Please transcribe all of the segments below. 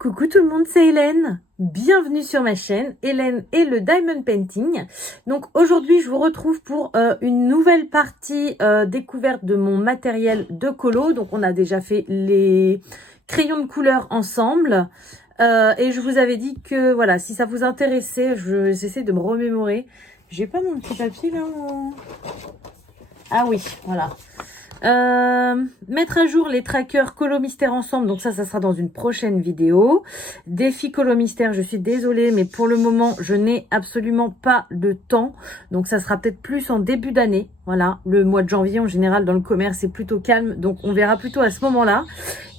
Coucou tout le monde, c'est Hélène. Bienvenue sur ma chaîne, Hélène et le Diamond Painting. Donc aujourd'hui, je vous retrouve pour une nouvelle partie découverte de mon matériel de colo. Donc on a déjà fait les crayons de couleur ensemble. Et je vous avais dit que voilà, si ça vous intéressait, j'essaie de me remémorer. J'ai pas mon petit papier là. Ah oui, voilà. Mettre à jour les trackers Colo Mystère ensemble, donc ça sera dans une prochaine vidéo. Défi Colo Mystère, je suis désolée, mais pour le moment, je n'ai absolument pas de temps. Donc ça sera peut-être plus en début d'année. Voilà, le mois de janvier en général dans le commerce c'est plutôt calme, donc on verra plutôt à ce moment-là.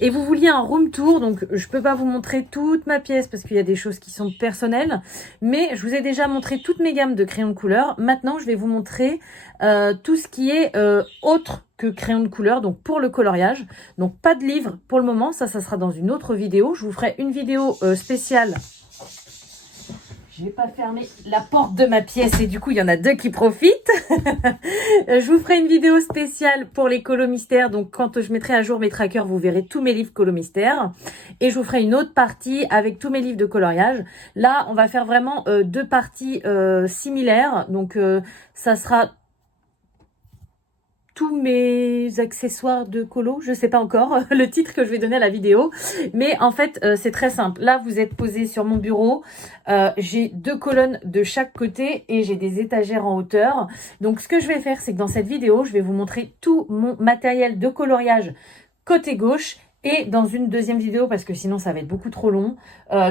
Et vous vouliez un room tour, donc je peux pas vous montrer toute ma pièce parce qu'il y a des choses qui sont personnelles, mais je vous ai déjà montré toutes mes gammes de crayons de couleur. Maintenant je vais vous montrer tout ce qui est autre que crayon de couleur, donc pour le coloriage. Donc pas de livre pour le moment, ça sera dans une autre vidéo. Je vous ferai une vidéo spéciale. Je vais pas fermer la porte de ma pièce et du coup il y en a deux qui profitent. Je vous ferai une vidéo spéciale pour les Colo Mystère. Donc quand je mettrai à jour mes trackers, vous verrez tous mes livres Colo Mystère. Et je vous ferai une autre partie avec tous mes livres de coloriage. Là on va faire vraiment deux parties similaires. Donc ça sera tous mes accessoires de colo, je sais pas encore le titre que je vais donner à la vidéo, mais en fait c'est très simple. Là vous êtes posé sur mon bureau, j'ai deux colonnes de chaque côté et j'ai des étagères en hauteur. Donc ce que je vais faire, c'est que dans cette vidéo je vais vous montrer tout mon matériel de coloriage côté gauche, et dans une deuxième vidéo, parce que sinon ça va être beaucoup trop long,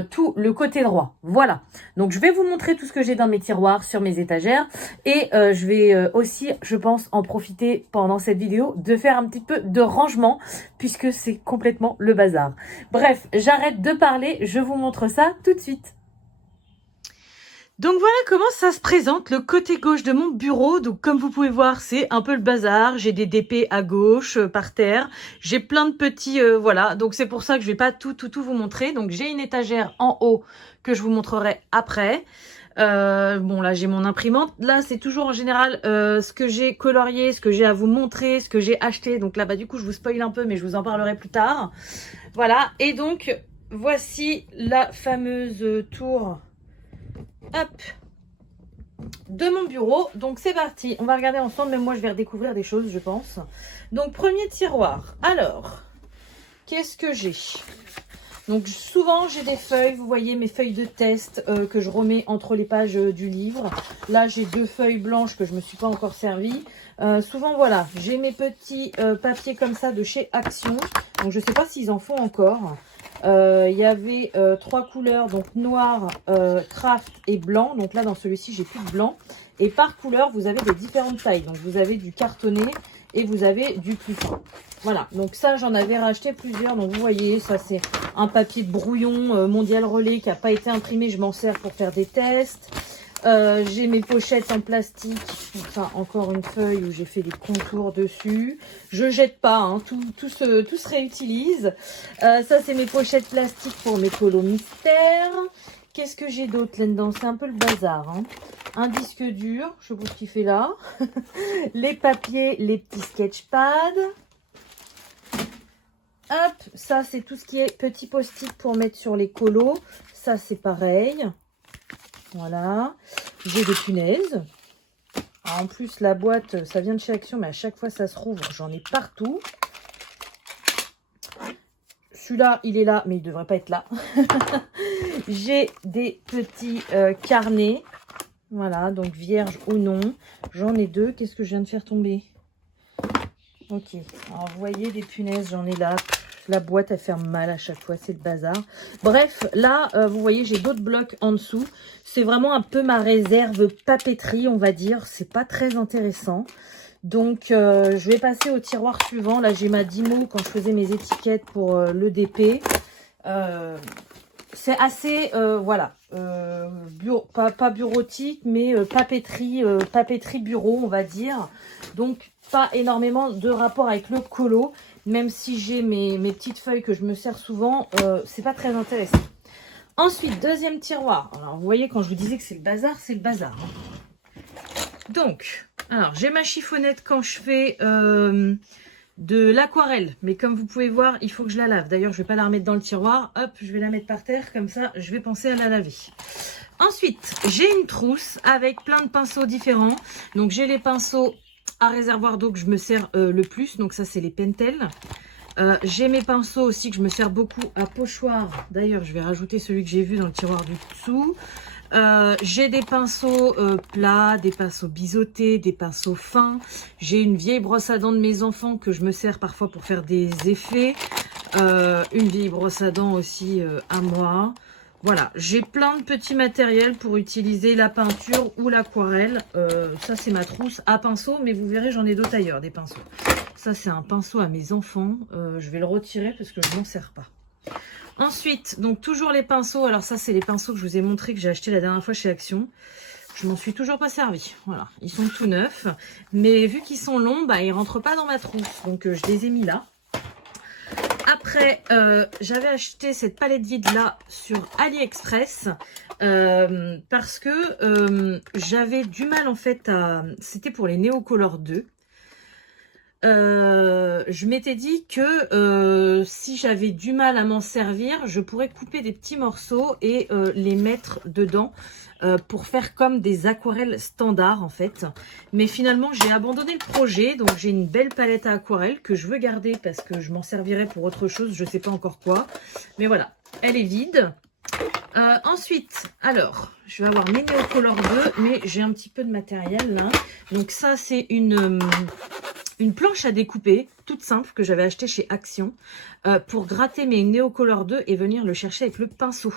tout le côté droit. Voilà. Donc je vais vous montrer tout ce que j'ai dans mes tiroirs, sur mes étagères. Et je vais aussi, je pense, en profiter pendant cette vidéo de faire un petit peu de rangement, puisque c'est complètement le bazar. Bref, j'arrête de parler, je vous montre ça tout de suite. Donc voilà comment ça se présente le côté gauche de mon bureau. Donc comme vous pouvez voir, c'est un peu le bazar. J'ai des DP à gauche, par terre. J'ai plein de petits, voilà. Donc c'est pour ça que je vais pas tout vous montrer. Donc j'ai une étagère en haut que je vous montrerai après. Bon là j'ai mon imprimante. Là c'est toujours en général ce que j'ai colorié, ce que j'ai à vous montrer, ce que j'ai acheté. Donc là du coup je vous spoil un peu, mais je vous en parlerai plus tard. Voilà. Et donc voici la fameuse tour. Hop, de mon bureau. Donc c'est parti, on va regarder ensemble, même moi je vais redécouvrir des choses je pense. Donc premier tiroir, alors qu'est-ce que j'ai? Donc souvent j'ai des feuilles, vous voyez mes feuilles de test que je remets entre les pages du livre. Là j'ai deux feuilles blanches que je me suis pas encore servi. Souvent voilà, j'ai mes petits papiers comme ça de chez Action. Donc je sais pas s'ils en font encore. Il y avait trois couleurs, donc noir, craft et blanc. Donc là dans celui-ci j'ai plus de blanc. Et par couleur vous avez des différentes tailles. Donc vous avez du cartonné et vous avez du plus fin. Voilà, donc ça j'en avais racheté plusieurs. Donc vous voyez, ça c'est un papier de brouillon Mondial Relais qui n'a pas été imprimé. Je m'en sers pour faire des tests. J'ai mes pochettes en plastique, enfin encore une feuille où j'ai fait des contours dessus. Je jette pas, hein, tout se réutilise. Ça c'est mes pochettes plastiques pour mes Colo Mystère. Qu'est-ce que j'ai d'autre là-dedans? C'est un peu le bazar, hein. Un disque dur, je sais pas ce qu'il fait là. Les papiers, les petits sketchpads. Hop, ça c'est tout ce qui est petit post-it pour mettre sur les colos. Ça c'est pareil. Voilà, j'ai des punaises. Alors, en plus, la boîte, ça vient de chez Action, mais à chaque fois, ça se rouvre. J'en ai partout. Celui-là, il est là, mais il ne devrait pas être là. J'ai des petits carnets. Voilà, donc vierge ou non. J'en ai deux. Qu'est-ce que je viens de faire tomber? Ok, alors vous voyez, des punaises, j'en ai là. La boîte, elle ferme mal à chaque fois, c'est le bazar. Bref, là, vous voyez, j'ai d'autres blocs en dessous. C'est vraiment un peu ma réserve papeterie, on va dire. C'est pas très intéressant. Donc, je vais passer au tiroir suivant. Là, j'ai ma Dymo quand je faisais mes étiquettes pour le DP. C'est assez, voilà, pas bureautique, mais papeterie bureau, on va dire. Donc, pas énormément de rapport avec le colo. Même si j'ai mes petites feuilles que je me sers souvent, c'est pas très intéressant. Ensuite, deuxième tiroir. Alors, vous voyez, quand je vous disais que c'est le bazar, c'est le bazar. Donc, alors, j'ai ma chiffonnette quand je fais de l'aquarelle. Mais comme vous pouvez voir, il faut que je la lave. D'ailleurs, je vais pas la remettre dans le tiroir. Hop, je vais la mettre par terre. Comme ça, je vais penser à la laver. Ensuite, j'ai une trousse avec plein de pinceaux différents. Donc, j'ai les pinceaux à réservoir d'eau que je me sers le plus. Donc, ça, c'est les Pentel. J'ai mes pinceaux aussi que je me sers beaucoup à pochoir. D'ailleurs, je vais rajouter celui que j'ai vu dans le tiroir du dessous. J'ai des pinceaux plats, des pinceaux biseautés, des pinceaux fins. J'ai une vieille brosse à dents de mes enfants que je me sers parfois pour faire des effets. Une vieille brosse à dents aussi à moi. Voilà, j'ai plein de petits matériels pour utiliser la peinture ou l'aquarelle. Ça, c'est ma trousse à pinceau, mais vous verrez, j'en ai d'autres ailleurs, des pinceaux. Ça, c'est un pinceau à mes enfants. Je vais le retirer parce que je m'en sers pas. Ensuite, donc toujours les pinceaux. Alors ça, c'est les pinceaux que je vous ai montré que j'ai acheté la dernière fois chez Action. Je m'en suis toujours pas servi. Voilà, ils sont tout neufs. Mais vu qu'ils sont longs, bah, ils rentrent pas dans ma trousse. Donc, je les ai mis là. Après, j'avais acheté cette palette vide là sur AliExpress parce que j'avais du mal en fait à... C'était pour les Neocolor 2. Je m'étais dit que si j'avais du mal à m'en servir, je pourrais couper des petits morceaux et les mettre dedans pour faire comme des aquarelles standards en fait. Mais finalement, j'ai abandonné le projet. Donc, j'ai une belle palette à aquarelle que je veux garder parce que je m'en servirai pour autre chose. Je ne sais pas encore quoi. Mais voilà, elle est vide. Ensuite, alors, je vais avoir mes Neocolor 2, mais j'ai un petit peu de matériel là. Donc ça, c'est une planche à découper, toute simple, que j'avais acheté chez Action, pour gratter mes Neocolor 2 et venir le chercher avec le pinceau.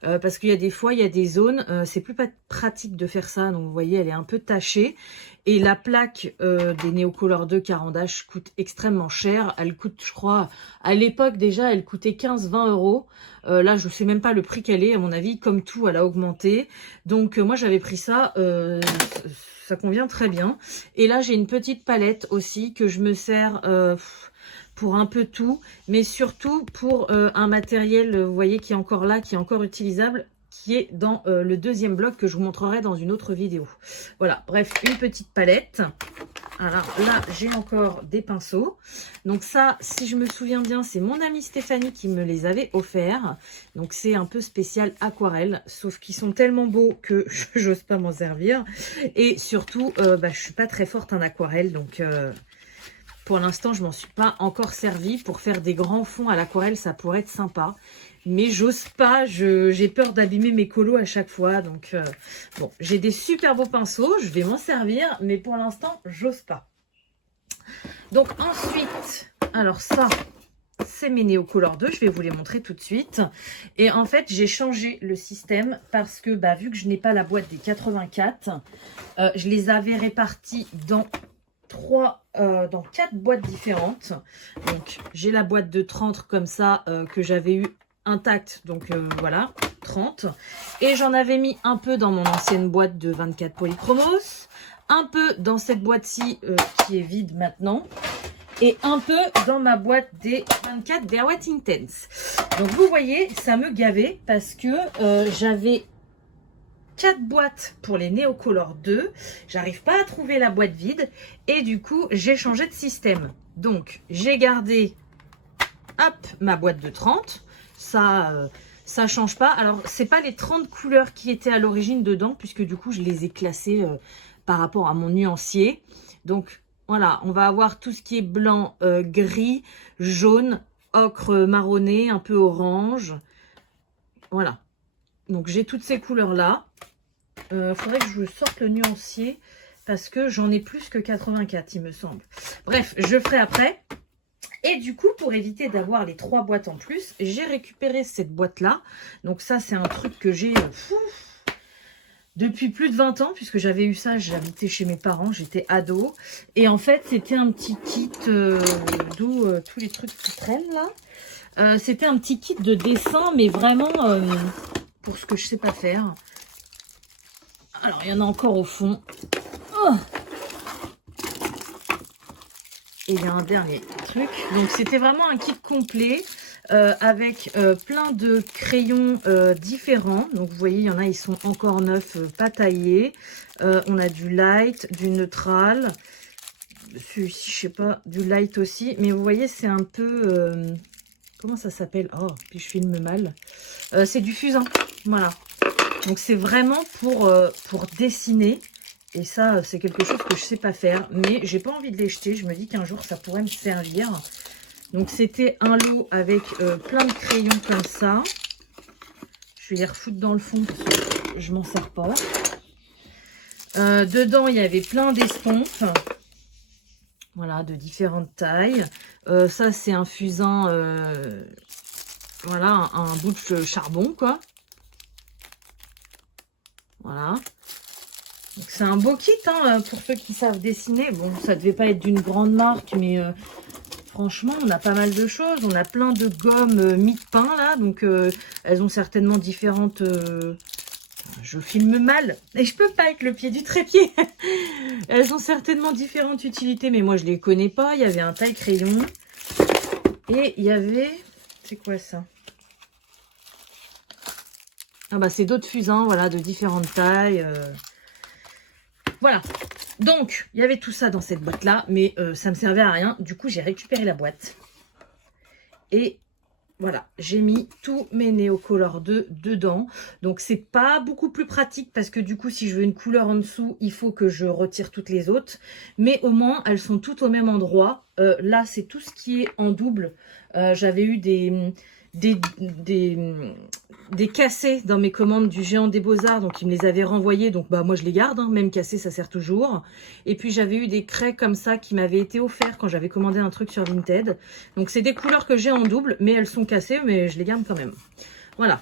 Parce qu'il y a des fois, il y a des zones, c'est plus pas pratique de faire ça. Donc vous voyez, elle est un peu tachée. Et la plaque des Neocolor 2 Carandache coûte extrêmement cher. Elle coûte, je crois, à l'époque déjà, elle coûtait 15-20 euros. Là, je ne sais même pas le prix qu'elle est. À mon avis, comme tout, elle a augmenté. Donc moi, j'avais pris ça. Ça convient très bien. Et là, j'ai une petite palette aussi que je me sers pour un peu tout, mais surtout pour un matériel, vous voyez, qui est encore là, qui est encore utilisable, qui est dans le deuxième bloc que je vous montrerai dans une autre vidéo. Voilà, bref, une petite palette. Alors là, j'ai encore des pinceaux. Donc ça, si je me souviens bien, c'est mon amie Stéphanie qui me les avait offerts. Donc c'est un peu spécial aquarelle, sauf qu'ils sont tellement beaux que j'ose pas m'en servir. Et surtout, je suis pas très forte en aquarelle, donc pour l'instant, je m'en suis pas encore servie. Pour faire des grands fonds à l'aquarelle, ça pourrait être sympa. Mais j'ose pas, j'ai peur d'abîmer mes colos à chaque fois. Donc, bon, j'ai des super beaux pinceaux, je vais m'en servir, mais pour l'instant, j'ose pas. Donc ensuite, alors ça, c'est mes Neocolor 2, je vais vous les montrer tout de suite. Et en fait, j'ai changé le système parce que, vu que je n'ai pas la boîte des 84, je les avais répartis dans 4 boîtes différentes. Donc, j'ai la boîte de 30 comme ça que j'avais eu intacte, donc voilà, 30. Et j'en avais mis un peu dans mon ancienne boîte de 24 polychromos, un peu dans cette boîte-ci qui est vide maintenant, et un peu dans ma boîte des 24 Derwent Intense. Donc vous voyez, ça me gavait parce que j'avais 4 boîtes pour les Neocolor 2. J'arrive pas à trouver la boîte vide et du coup, j'ai changé de système. Donc, j'ai gardé ma boîte de 30. Ça change pas. Alors, c'est pas les 30 couleurs qui étaient à l'origine dedans, puisque du coup, je les ai classées par rapport à mon nuancier. Donc, voilà, on va avoir tout ce qui est blanc, gris, jaune, ocre marronné, un peu orange. Voilà. Donc, j'ai toutes ces couleurs-là. Faudrait que je sorte le nuancier, parce que j'en ai plus que 84, il me semble. Bref, je ferai après. Et du coup, pour éviter d'avoir les 3 boîtes en plus, j'ai récupéré cette boîte-là. Donc ça, c'est un truc que j'ai depuis plus de 20 ans, puisque j'avais eu ça, j'habitais chez mes parents, j'étais ado. Et en fait, c'était un petit kit, d'où tous les trucs qui traînent là. C'était un petit kit de dessin, mais vraiment pour ce que je sais pas faire. Alors, il y en a encore au fond. Oh, et il y a un dernier truc. Donc, c'était vraiment un kit complet avec plein de crayons différents. Donc, vous voyez, il y en a, ils sont encore neufs, pas taillés. On a du light, du neutral. celui-ci, je sais pas, du light aussi. Mais vous voyez, c'est un peu... comment ça s'appelle? Oh, puis je filme mal. C'est du fusain, voilà. Donc c'est vraiment pour dessiner. Et ça, c'est quelque chose que je sais pas faire. Mais j'ai pas envie de les jeter. Je me dis qu'un jour, ça pourrait me servir. Donc c'était un lot avec plein de crayons comme ça. Je vais les refoutre dans le fond parce que je m'en sers pas. Dedans, il y avait plein d'estompes. Voilà, de différentes tailles. Ça, c'est un fusain, voilà, un bout de charbon, quoi. Voilà. Donc, c'est un beau kit, hein, pour ceux qui savent dessiner. Bon, ça devait pas être d'une grande marque, mais franchement, on a pas mal de choses. On a plein de gommes mie-de-pain, là. Donc, elles ont certainement différentes... je filme mal. Et je peux pas avec le pied du trépied. Elles ont certainement différentes utilités, mais moi, je les connais pas. Il y avait un taille-crayon. Et il y avait... c'est quoi, ça? Ah bah, c'est d'autres fusains, voilà, de différentes tailles. Voilà. Donc, il y avait tout ça dans cette boîte-là, mais ça me servait à rien. Du coup, j'ai récupéré la boîte. Et voilà, j'ai mis tous mes Neocolor 2 dedans. Donc, c'est pas beaucoup plus pratique parce que du coup, si je veux une couleur en dessous, il faut que je retire toutes les autres. Mais au moins, elles sont toutes au même endroit. Là, c'est tout ce qui est en double. J'avais eu des cassés dans mes commandes du Géant des Beaux-Arts, donc ils me les avaient renvoyés, donc bah moi je les garde, hein, même cassés ça sert toujours. Et puis j'avais eu des craies comme ça qui m'avaient été offerts quand j'avais commandé un truc sur Vinted. Donc c'est des couleurs que j'ai en double, mais elles sont cassées, mais je les garde quand même. Voilà.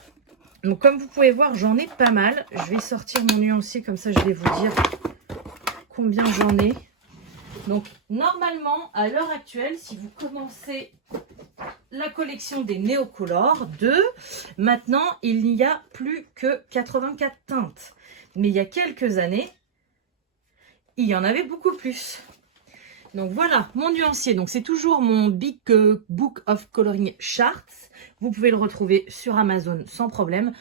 Donc comme vous pouvez voir, j'en ai pas mal. Je vais sortir mon nuancier, comme ça je vais vous dire combien j'en ai. Donc normalement, à l'heure actuelle, si vous commencez la collection des Neocolor 2, maintenant il n'y a plus que 84 teintes. Mais il y a quelques années, il y en avait beaucoup plus. Donc voilà, mon nuancier. Donc c'est toujours mon Big Book of Coloring Charts. Vous pouvez le retrouver sur Amazon sans problème.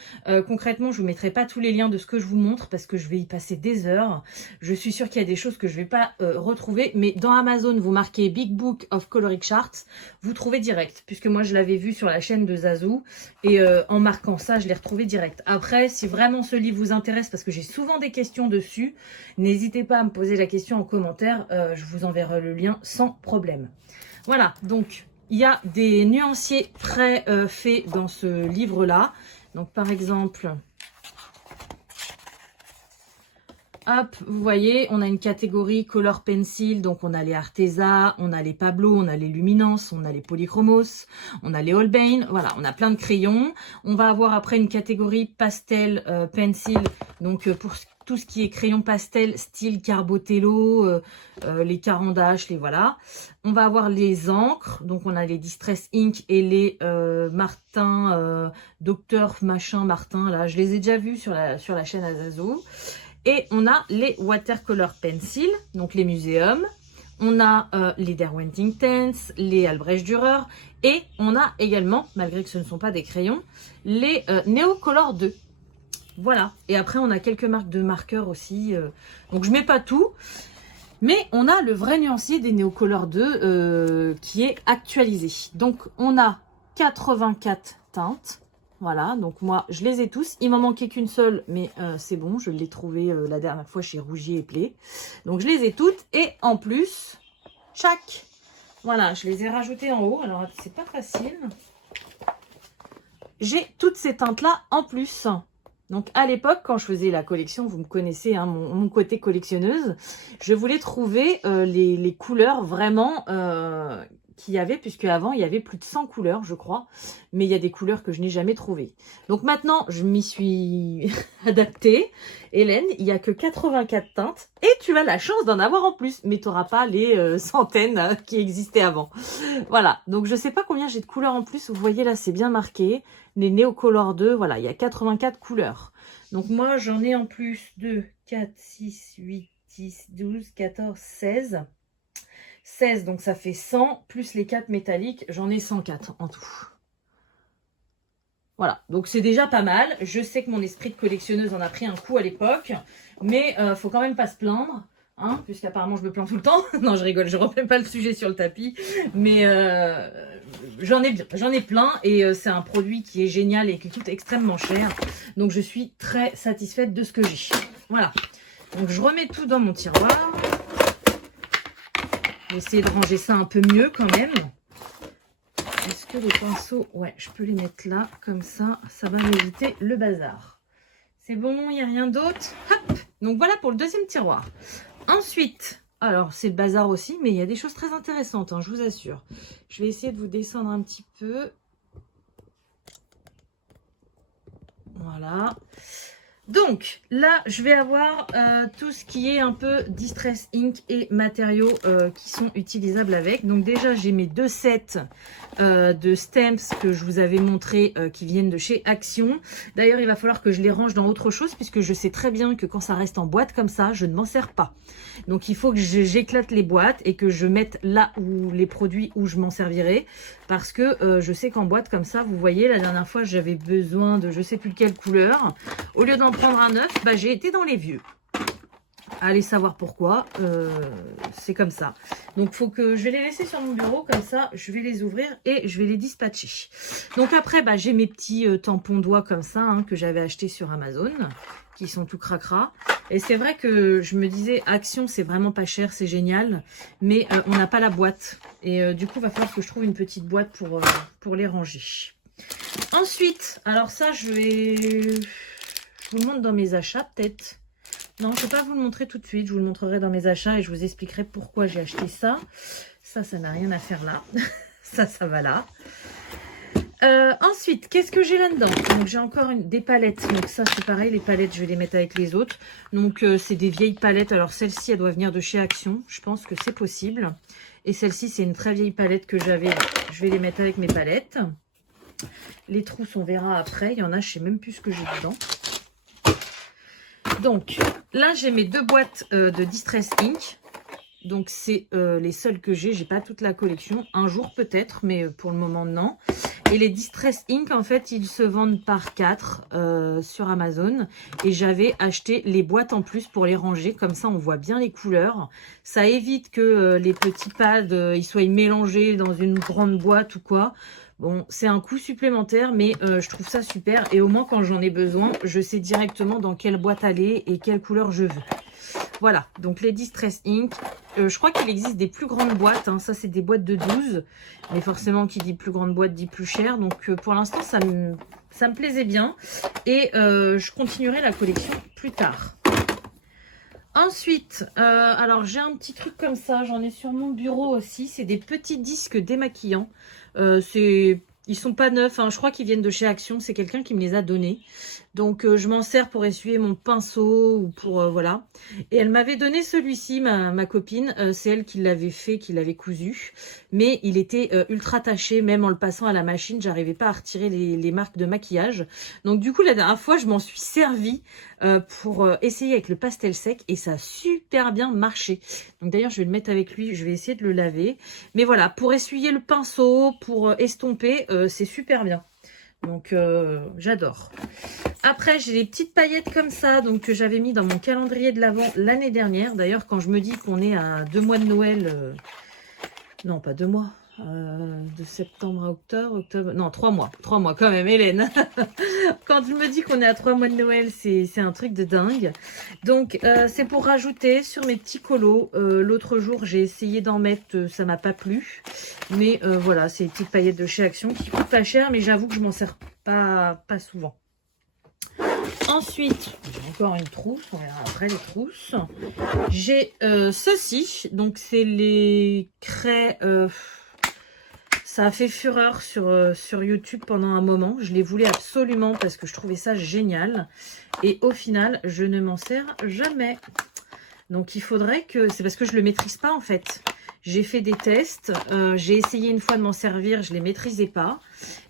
Concrètement, je ne vous mettrai pas tous les liens de ce que je vous montre parce que je vais y passer des heures. Je suis sûre qu'il y a des choses que je ne vais pas retrouver. Mais dans Amazon, vous marquez Big Book of Coloring Charts, vous trouvez direct. Puisque moi, je l'avais vu sur la chaîne de Zazou. Et en marquant ça, je l'ai retrouvé direct. Après, si vraiment ce livre vous intéresse, parce que j'ai souvent des questions dessus, n'hésitez pas à me poser la question en commentaire. Je vous enverrai le lien sans problème. Voilà, donc... il y a des nuanciers faits dans ce livre-là. Donc, par exemple, hop, vous voyez, on a une catégorie Color Pencil. Donc, on a les Arteza, on a les Pablo, on a les Luminance, on a les Polychromos, on a les Holbein. Voilà, on a plein de crayons. On va avoir après une catégorie Pastel Pencil. Donc, pour tout ce qui est crayon pastel, style Carbotello, les Carandache, les voilà. On va avoir les encres, donc on a les Distress Ink et les Martin, Docteur machin Martin, là, je les ai déjà vus sur la chaîne Azazo. Et on a les Watercolor Pencil, donc les Muséums. On a les Derwent Intense, les Albrecht Dürer. Et on a également, malgré que ce ne sont pas des crayons, les Neocolor 2. Voilà, et après on a quelques marques de marqueurs aussi, donc je mets pas tout, mais on a le vrai nuancier des Neocolor 2 qui est actualisé. Donc on a 84 teintes, voilà, donc moi je les ai tous, il m'en manquait qu'une seule, mais c'est bon, je l'ai trouvée la dernière fois chez Rougier et Play, donc je les ai toutes, et en plus, tchac, voilà, je les ai rajoutées en haut, alors c'est pas facile, j'ai toutes ces teintes là en plus. Donc, à l'époque, quand je faisais la collection, vous me connaissez, hein, mon côté collectionneuse, je voulais trouver les couleurs vraiment qu'il y avait, puisque avant il y avait plus de 100 couleurs, je crois. Mais il y a des couleurs que je n'ai jamais trouvées. Donc, maintenant, je m'y suis adaptée. Hélène, il n'y a que 84 teintes. Et tu as la chance d'en avoir en plus. Mais tu n'auras pas les centaines qui existaient avant. Voilà. Donc, je ne sais pas combien j'ai de couleurs en plus. Vous voyez là, c'est bien marqué. Les Neocolor 2, voilà, il y a 84 couleurs. Donc moi, j'en ai en plus 2, 4, 6, 8, 10, 12, 14, 16. 16, donc ça fait 100, plus les 4 métalliques, j'en ai 104 en tout. Voilà, donc c'est déjà pas mal. Je sais que mon esprit de collectionneuse en a pris un coup à l'époque, mais faut quand même pas se plaindre. hein, puisqu'apparemment je me plains tout le temps. Non, je rigole, je refais pas le sujet sur le tapis, mais j'en ai plein et c'est un produit qui est génial et qui coûte extrêmement cher. Donc je suis très satisfaite de ce que j'ai. Voilà. Donc je remets tout dans mon tiroir. Je vais essayer de ranger ça un peu mieux quand même. Est-ce que les pinceaux, ouais, je peux les mettre là, comme ça va m'éviter le bazar. C'est bon, il n'y a rien d'autre. Hop. Donc voilà pour le deuxième tiroir. Ensuite, alors c'est le bazar aussi, mais il y a des choses très intéressantes, hein, je vous assure. Je vais essayer de vous descendre un petit peu. Voilà. Donc là, je vais avoir tout ce qui est un peu Distress Ink et matériaux qui sont utilisables avec. Donc déjà, j'ai mes 2 sets de stamps que je vous avais montré qui viennent de chez Action. D'ailleurs, il va falloir que je les range dans autre chose puisque je sais très bien que quand ça reste en boîte comme ça, je ne m'en sers pas. Donc il faut que j'éclate les boîtes et que je mette là où les produits où je m'en servirai. Parce que je sais qu'en boîte comme ça, vous voyez, la dernière fois, j'avais besoin de je sais plus quelle couleur. Au lieu d'en prendre un neuf, bah, j'ai été dans les vieux. Allez savoir pourquoi, c'est comme ça. Donc faut que je vais les laisser sur mon bureau, comme ça je vais les ouvrir et je vais les dispatcher. Donc après, bah, j'ai mes petits tampons doigts comme ça, hein, que j'avais acheté sur Amazon, qui sont tout cracra. Et c'est vrai que je me disais, Action, c'est vraiment pas cher, c'est génial, mais on n'a pas la boîte. Et du coup, il va falloir que je trouve une petite boîte pour les ranger. Ensuite, alors ça, je vous le montre dans mes achats, peut-être. Non, je ne vais pas vous le montrer tout de suite. Je vous le montrerai dans mes achats et je vous expliquerai pourquoi j'ai acheté ça. Ça n'a rien à faire là. ça va là. Ensuite, qu'est-ce que j'ai là-dedans? Donc, j'ai encore des palettes. Donc, ça, c'est pareil. Les palettes, je vais les mettre avec les autres. Donc, c'est des vieilles palettes. Alors, celle-ci, elle doit venir de chez Action. Je pense que c'est possible. Et celle-ci, c'est une très vieille palette que j'avais. Je vais les mettre avec mes palettes. Les trousses, on verra après. Il y en a, je ne sais même plus ce que j'ai dedans. Donc, là, j'ai mes 2 boîtes de Distress Ink. Donc, c'est les seules que j'ai. J'ai pas toute la collection. Un jour, peut-être, mais pour le moment, non. Et les Distress Ink, en fait, ils se vendent par 4 sur Amazon. Et j'avais acheté les boîtes en plus pour les ranger. Comme ça, on voit bien les couleurs. Ça évite que les petits pads, ils soient mélangés dans une grande boîte ou quoi. Bon, c'est un coût supplémentaire, mais je trouve ça super. Et au moins, quand j'en ai besoin, je sais directement dans quelle boîte aller et quelle couleur je veux. Voilà, donc les Distress Ink. Je crois qu'il existe des plus grandes boîtes. Hein. Ça, c'est des boîtes de 12. Mais forcément, qui dit plus grande boîte dit plus cher. Donc, pour l'instant, ça me plaisait bien. Et je continuerai la collection plus tard. Ensuite, alors j'ai un petit truc comme ça, j'en ai sur mon bureau aussi, c'est des petits disques démaquillants. Ils sont pas neufs, hein, je crois qu'ils viennent de chez Action, c'est quelqu'un qui me les a donnés. Donc je m'en sers pour essuyer mon pinceau ou pour voilà. Et elle m'avait donné celui-ci, ma copine, c'est elle qui l'avait fait, qui l'avait cousu. Mais il était ultra taché, même en le passant à la machine, j'arrivais pas à retirer les marques de maquillage. Donc du coup la dernière fois je m'en suis servi pour essayer avec le pastel sec et ça a super bien marché. Donc d'ailleurs je vais le mettre avec lui, je vais essayer de le laver. Mais voilà, pour essuyer le pinceau, pour estomper, c'est super bien. Donc j'adore. Après j'ai des petites paillettes comme ça, donc que j'avais mis dans mon calendrier de l'Avent l'année dernière. D'ailleurs quand je me dis qu'on est à 2 mois de Noël, non pas 2 mois, de septembre à octobre, non 3 mois quand même Hélène. Quand je me dis qu'on est à 3 mois de Noël, c'est un truc de dingue. Donc c'est pour rajouter sur mes petits colos. L'autre jour j'ai essayé d'en mettre, ça m'a pas plu. Mais voilà, c'est des petites paillettes de chez Action qui coûtent pas cher, mais j'avoue que je m'en sers pas souvent. Ensuite, j'ai encore une trousse, on verra après les trousses. J'ai ceci, donc c'est les craies... ça a fait fureur sur YouTube pendant un moment. Je les voulais absolument parce que je trouvais ça génial. Et au final, je ne m'en sers jamais. Donc il faudrait que... C'est parce que je ne le maîtrise pas en fait. J'ai fait des tests. J'ai essayé une fois de m'en servir. Je ne les maîtrisais pas.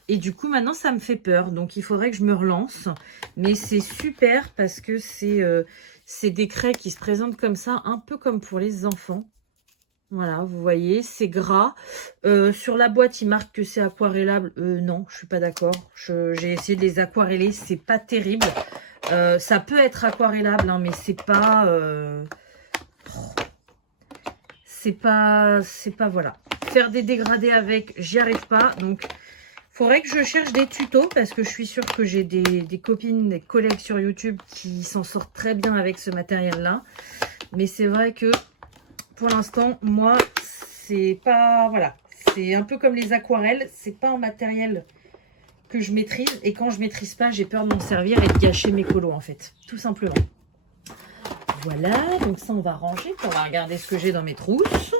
Et du coup, maintenant, ça me fait peur. Donc il faudrait que je me relance. Mais c'est super parce que c'est des craies qui se présentent comme ça. Un peu comme pour les enfants. Voilà, vous voyez, c'est gras. Sur la boîte, il marque que c'est aquarellable. Non, je suis pas d'accord. J'ai essayé de les aquareller, c'est pas terrible. Ça peut être aquarellable, hein, mais c'est pas... voilà. Faire des dégradés avec, j'y arrive pas. Donc, faudrait que je cherche des tutos parce que je suis sûre que j'ai des copines, des collègues sur YouTube qui s'en sortent très bien avec ce matériel-là. Mais c'est vrai que pour l'instant, moi, c'est pas... Voilà. C'est un peu comme les aquarelles. C'est pas un matériel que je maîtrise. Et quand je maîtrise pas, j'ai peur de m'en servir et de gâcher mes colos, en fait. Tout simplement. Voilà. Donc ça, on va ranger. On va regarder ce que j'ai dans mes trousses.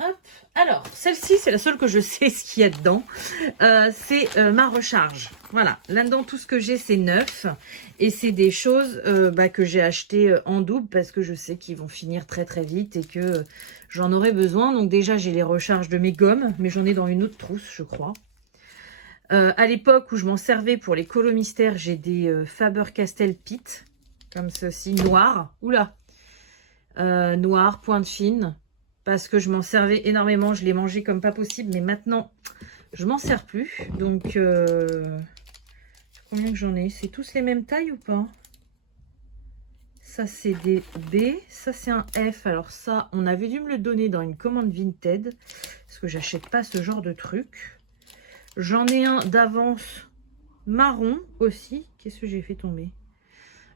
Hop. Alors, celle-ci, c'est la seule que je sais ce qu'il y a dedans. C'est ma recharge. Voilà. Là-dedans, tout ce que j'ai, c'est neuf. Et c'est des choses que j'ai achetées en double parce que je sais qu'ils vont finir très très vite et que j'en aurai besoin. Donc déjà, j'ai les recharges de mes gommes, mais j'en ai dans une autre trousse, je crois. À l'époque où je m'en servais pour les colos mystères, j'ai des Faber-Castell Pit, comme ceci, noirs. Oula, noir, pointe fine, parce que je m'en servais énormément. Je les mangeais comme pas possible, mais maintenant, je m'en sers plus. Donc... combien que j'en ai? C'est tous les mêmes tailles ou pas? Ça, c'est des B. Ça, c'est un F. Alors ça, on avait dû me le donner dans une commande Vinted. Parce que j'achète pas ce genre de truc. J'en ai un d'avance marron aussi. Qu'est-ce que j'ai fait tomber?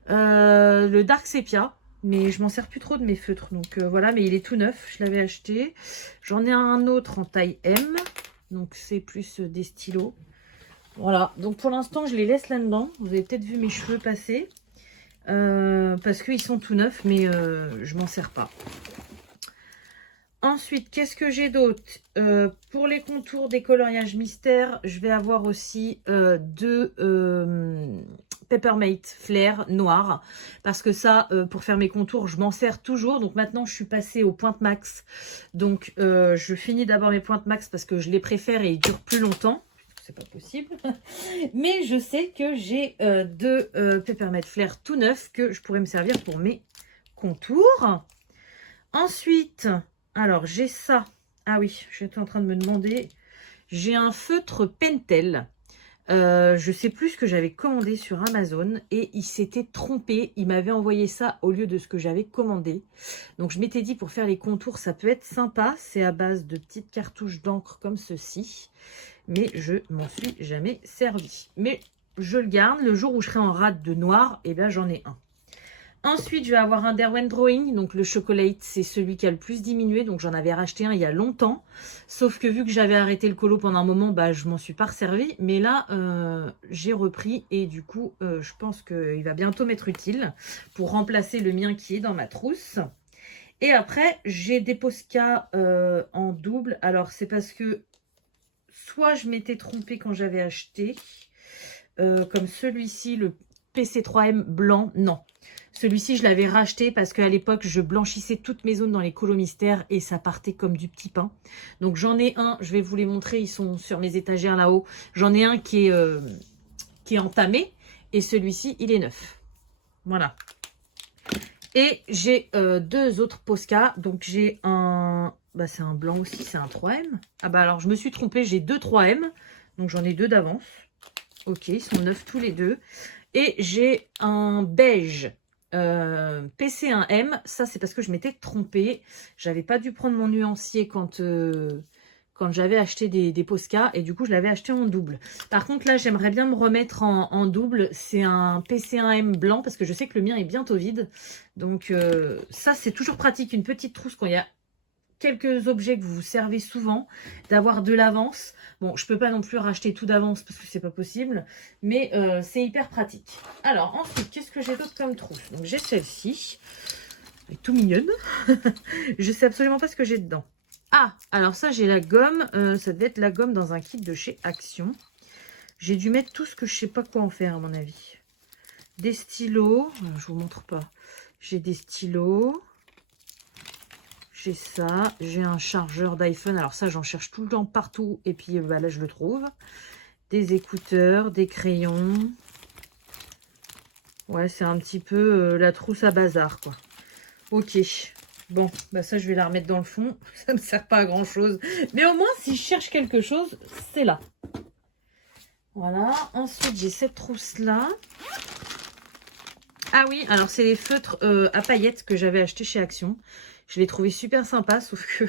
Le Dark Sepia. Mais je m'en sers plus trop de mes feutres. Donc voilà, mais il est tout neuf. Je l'avais acheté. J'en ai un autre en taille M. Donc c'est plus des stylos. Voilà, donc pour l'instant, je les laisse là-dedans. Vous avez peut-être vu mes cheveux passer. Parce qu'ils sont tout neufs, mais je m'en sers pas. Ensuite, qu'est-ce que j'ai d'autre? Pour les contours des coloriages mystères, je vais avoir aussi deux Peppermint Flair noirs. Parce que ça, pour faire mes contours, je m'en sers toujours. Donc maintenant, je suis passée aux pointes max. Donc, je finis d'abord mes pointes max parce que je les préfère et ils durent plus longtemps. C'est pas possible. Mais je sais que j'ai deux Peppermint Flair tout neufs que je pourrais me servir pour mes contours. Ensuite, alors j'ai ça. Ah oui, j'étais en train de me demander. J'ai un feutre Pentel. Je sais plus ce que j'avais commandé sur Amazon et il s'était trompé. Il m'avait envoyé ça au lieu de ce que j'avais commandé. Donc je m'étais dit pour faire les contours, ça peut être sympa. C'est à base de petites cartouches d'encre comme ceci. Mais je m'en suis jamais servi. Mais je le garde. Le jour où je serai en rade de noir, et bien j'en ai un. Ensuite, je vais avoir un Derwent Drawing. Donc le chocolate, c'est celui qui a le plus diminué. Donc j'en avais racheté un il y a longtemps. Sauf que vu que j'avais arrêté le colo pendant un moment, je m'en suis pas resservi. Mais là, j'ai repris. Et du coup, je pense qu'il va bientôt m'être utile pour remplacer le mien qui est dans ma trousse. Et après, j'ai des Posca en double. Alors c'est parce que soit je m'étais trompée quand j'avais acheté, comme celui-ci, le PC3M blanc, non. Celui-ci, je l'avais racheté parce qu'à l'époque, je blanchissais toutes mes zones dans les colos mystères et ça partait comme du petit pain. Donc j'en ai un, je vais vous les montrer, ils sont sur mes étagères là-haut. J'en ai un qui est entamé et celui-ci, il est neuf. Voilà. Et j'ai deux autres Posca. Donc j'ai un... c'est un blanc aussi, c'est un 3M. Ah alors je me suis trompée, j'ai deux 3M. Donc j'en ai deux d'avance. Ok, ils sont neufs tous les deux. Et j'ai un beige PC1M. Ça, c'est parce que je m'étais trompée. J'avais pas dû prendre mon nuancier quand j'avais acheté des Posca. Et du coup, je l'avais acheté en double. Par contre, là, j'aimerais bien me remettre en double. C'est un PC1M blanc parce que je sais que le mien est bientôt vide. Donc, ça, c'est toujours pratique. Une petite trousse quand il y a quelques objets que vous vous servez souvent, d'avoir de l'avance. Bon, je peux pas non plus racheter tout d'avance parce que c'est pas possible, mais c'est hyper pratique. Alors ensuite, qu'est-ce que j'ai d'autre comme trousse? Donc j'ai celle-ci, elle est tout mignonne. Je sais absolument pas ce que j'ai dedans. Ah, alors ça j'ai la gomme, ça devait être la gomme dans un kit de chez Action. J'ai dû mettre tout ce que je sais pas quoi en faire à mon avis. Des stylos, je vous montre pas. J'ai des stylos. J'ai ça, j'ai un chargeur d'iPhone. Alors ça, j'en cherche tout le temps partout. Et puis là, je le trouve. Des écouteurs, des crayons. Ouais, c'est un petit peu la trousse à bazar, quoi. Ok. Bon, ça, je vais la remettre dans le fond. Ça ne me sert pas à grand-chose. Mais au moins, si je cherche quelque chose, c'est là. Voilà. Ensuite, j'ai cette trousse-là. Ah oui, alors c'est les feutres à paillettes que j'avais acheté chez Action. Je les trouvais super sympas, sauf que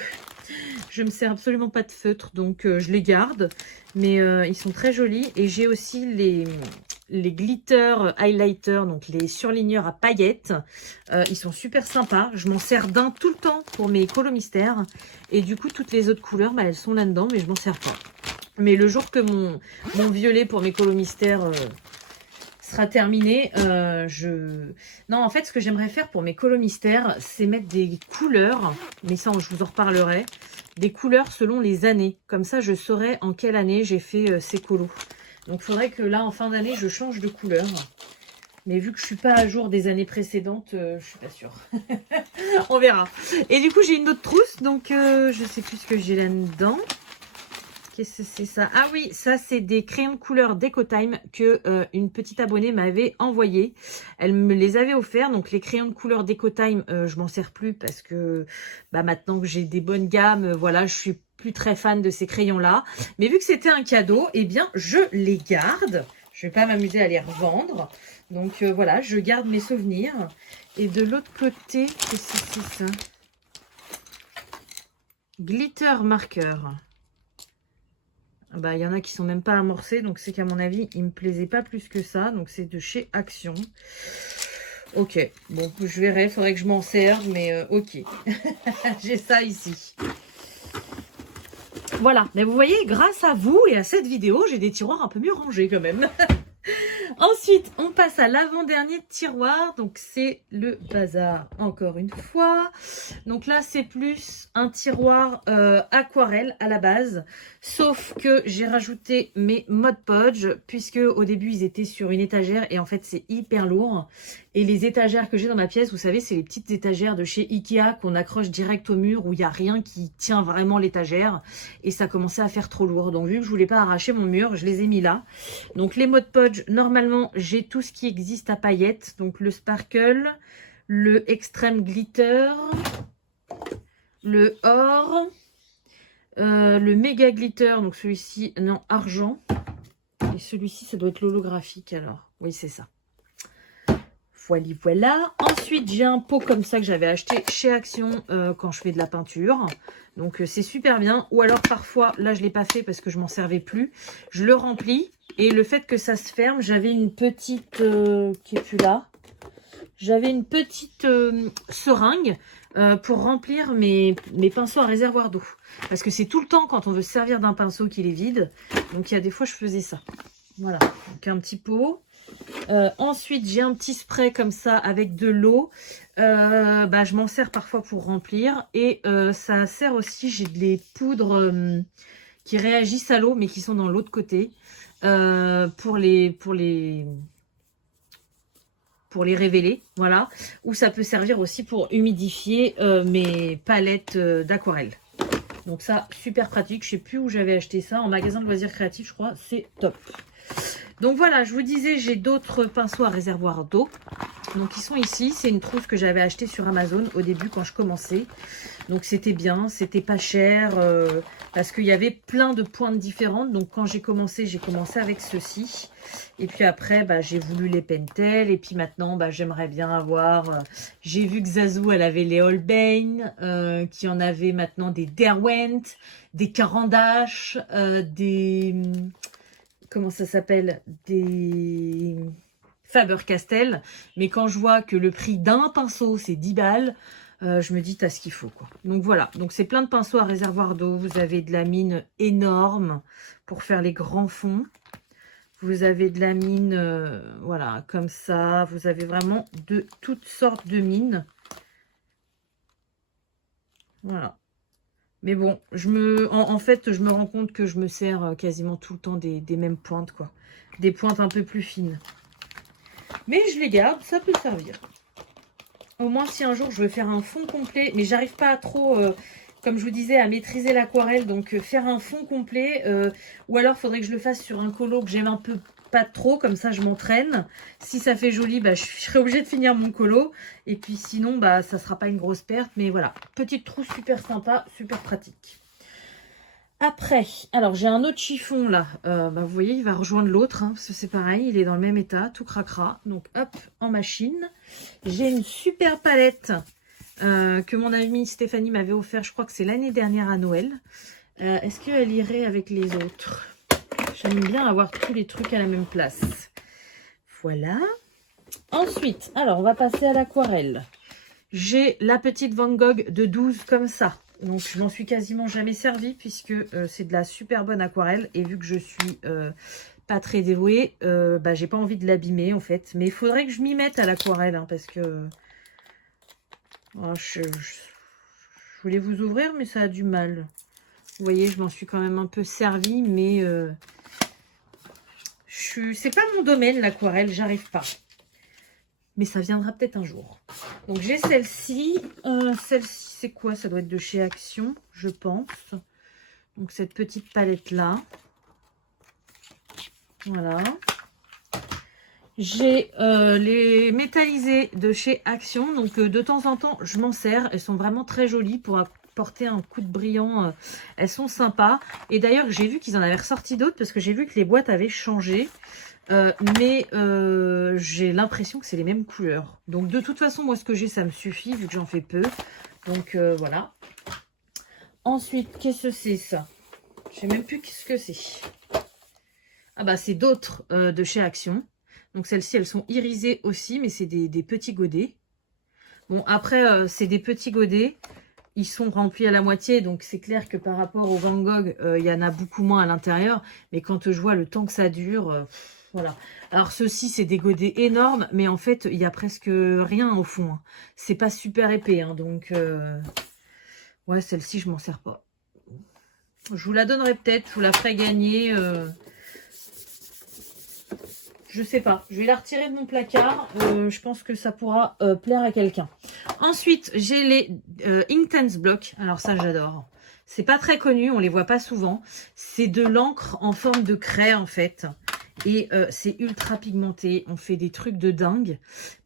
je me sers absolument pas de feutre, donc je les garde. Mais ils sont très jolis. Et j'ai aussi les glitter highlighters, donc les surligneurs à paillettes. Ils sont super sympas. Je m'en sers d'un tout le temps pour mes colos mystères. Et du coup, toutes les autres couleurs, bah, elles sont là-dedans, mais je m'en sers pas. Mais le jour que mon violet pour mes colos mystères sera terminé, non, en fait, ce que j'aimerais faire pour mes colos mystères, c'est mettre des couleurs, mais ça, je vous en reparlerai, des couleurs selon les années. Comme ça, je saurai en quelle année j'ai fait ces colos. Donc, il faudrait que là, en fin d'année, je change de couleur. Mais vu que je suis pas à jour des années précédentes, je suis pas sûre. On verra. Et du coup, j'ai une autre trousse, donc je sais plus ce que j'ai là-dedans. Qu'est-ce que c'est ça? Ah oui, ça c'est des crayons de couleur d'Ecotime que une petite abonnée m'avait envoyé. Elle me les avait offerts. Donc les crayons de couleur d'Ecotime, je m'en sers plus parce que bah, maintenant que j'ai des bonnes gammes, voilà, je suis plus très fan de ces crayons-là. Mais vu que c'était un cadeau, eh bien je les garde. Je vais pas m'amuser à les revendre. Donc voilà, je garde mes souvenirs. Et de l'autre côté, qu'est-ce que c'est ça? Glitter marqueur. Bah, il y en a qui sont même pas amorcés, donc c'est qu'à mon avis, il me plaisait pas plus que ça. Donc c'est de chez Action. Ok, bon, je verrai, il faudrait que je m'en serve, mais ok. J'ai ça ici. Voilà, mais vous voyez, grâce à vous et à cette vidéo, j'ai des tiroirs un peu mieux rangés quand même. Ensuite, on passe à l'avant-dernier tiroir. Donc, c'est le bazar, encore une fois. Donc là, c'est plus un tiroir aquarelle à la base. Sauf que j'ai rajouté mes Mod Podge, puisque au début, ils étaient sur une étagère. Et en fait, c'est hyper lourd. Et les étagères que j'ai dans ma pièce, vous savez, c'est les petites étagères de chez Ikea qu'on accroche direct au mur, où il n'y a rien qui tient vraiment l'étagère. Et ça commençait à faire trop lourd. Donc, vu que je voulais pas arracher mon mur, je les ai mis là. Donc, les Mod Podge, normalement, j'ai tout ce qui existe à paillettes. Donc, le Sparkle, le Extreme Glitter, le Or, le Méga Glitter, donc celui-ci, non, argent. Et celui-ci, ça doit être l'holographique alors. Oui, c'est ça. Voilà, voilà. Ensuite, j'ai un pot comme ça que j'avais acheté chez Action quand je fais de la peinture. Donc, c'est super bien. Ou alors, parfois, là, je ne l'ai pas fait parce que je m'en servais plus. Je le remplis. Et le fait que ça se ferme, j'avais une petite... qui est plus là. J'avais une petite seringue pour remplir mes pinceaux à réservoir d'eau. Parce que c'est tout le temps quand on veut se servir d'un pinceau qu'il est vide. Donc, il y a des fois, je faisais ça. Voilà. Donc, un petit pot. Ensuite, j'ai un petit spray comme ça avec de l'eau. Bah, je m'en sers parfois pour remplir. Et ça sert aussi, j'ai des poudres qui réagissent à l'eau, mais qui sont dans l'autre côté. Pour les révéler, voilà. Ou ça peut servir aussi pour humidifier mes palettes d'aquarelle. Donc ça, super pratique. Je sais plus où j'avais acheté ça. En magasin de loisirs créatifs, je crois. C'est top. Donc voilà, je vous disais, j'ai d'autres pinceaux à réservoir d'eau. Donc ils sont ici. C'est une trousse que j'avais achetée sur Amazon au début quand je commençais. Donc c'était bien, c'était pas cher parce qu'il y avait plein de pointes différentes. Donc quand j'ai commencé avec ceci. Et puis après, bah, j'ai voulu les Pentel. Et puis maintenant, bah, j'aimerais bien avoir... j'ai vu que Zazou, elle avait les Holbein, qui en avait maintenant des Derwent, des Carandache, des... comment ça s'appelle? Des... Faber-Castell. Mais quand je vois que le prix d'un pinceau, c'est 10 balles... je me dis, t'as ce qu'il faut, quoi. Donc voilà, donc c'est plein de pinceaux à réservoir d'eau. Vous avez de la mine énorme pour faire les grands fonds. Vous avez de la mine, voilà, comme ça. Vous avez vraiment de toutes sortes de mines. Voilà. Mais bon, en fait, je me rends compte que je me sers quasiment tout le temps des mêmes pointes, quoi. Des pointes un peu plus fines. Mais je les garde, ça peut servir. Au moins, si un jour je veux faire un fond complet, mais j'arrive pas à trop, comme je vous disais, à maîtriser l'aquarelle. Donc, faire un fond complet, ou alors, il faudrait que je le fasse sur un colo que j'aime un peu pas trop. Comme ça, je m'entraîne. Si ça fait joli, bah, je serai obligée de finir mon colo. Et puis, sinon, bah, ça sera pas une grosse perte. Mais voilà, petite trousse super sympa, super pratique. Après, alors j'ai un autre chiffon là, vous voyez, il va rejoindre l'autre, hein, parce que c'est pareil, il est dans le même état, tout cracra. Donc hop, en machine. J'ai une super palette que mon amie Stéphanie m'avait offert, je crois que c'est l'année dernière à Noël. Est-ce qu'elle irait avec les autres? J'aime bien avoir tous les trucs à la même place. Voilà. Ensuite, alors on va passer à l'aquarelle. J'ai la petite Van Gogh de 12 comme ça. Donc, je m'en suis quasiment jamais servi puisque c'est de la super bonne aquarelle. Et vu que je suis pas très dévouée, j'ai pas envie de l'abîmer en fait. Mais il faudrait que je m'y mette à l'aquarelle hein, parce que je voulais vous ouvrir, mais ça a du mal. Vous voyez, je m'en suis quand même un peu servi, mais c'est pas mon domaine l'aquarelle, j'arrive pas. Mais ça viendra peut-être un jour. Donc j'ai celle-ci. Celle-ci, c'est quoi? Ça doit être de chez Action, je pense. Donc cette petite palette-là. Voilà. J'ai les métallisées de chez Action. Donc de temps en temps, je m'en sers. Elles sont vraiment très jolies pour apporter un coup de brillant. Elles sont sympas. Et d'ailleurs, j'ai vu qu'ils en avaient ressorti d'autres parce que j'ai vu que les boîtes avaient changé. Mais j'ai l'impression que c'est les mêmes couleurs. Donc de toute façon, moi ce que j'ai, ça me suffit vu que j'en fais peu. Donc voilà. Ensuite, qu'est-ce que c'est ça? Je sais même plus qu'est-ce que c'est. Ah bah c'est d'autres de chez Action. Donc celles-ci, elles sont irisées aussi, mais c'est des petits godets. Bon après, c'est des petits godets. Ils sont remplis à la moitié, donc c'est clair que par rapport au Van Gogh, il y en a beaucoup moins à l'intérieur. Mais quand je vois le temps que ça dure... voilà. Alors ceux-ci, c'est des godets énormes, mais en fait, il y a presque rien au fond. Hein. C'est pas super épais, hein, donc... ouais, celle-ci, je m'en sers pas. Je vous la donnerai peut-être, je vous la ferai gagner. Je sais pas. Je vais la retirer de mon placard. Je pense que ça pourra plaire à quelqu'un. Ensuite, j'ai les Inktense Block. Alors ça, j'adore. C'est pas très connu, on les voit pas souvent. C'est de l'encre en forme de craie, en fait. Et c'est ultra pigmenté. On fait des trucs de dingue.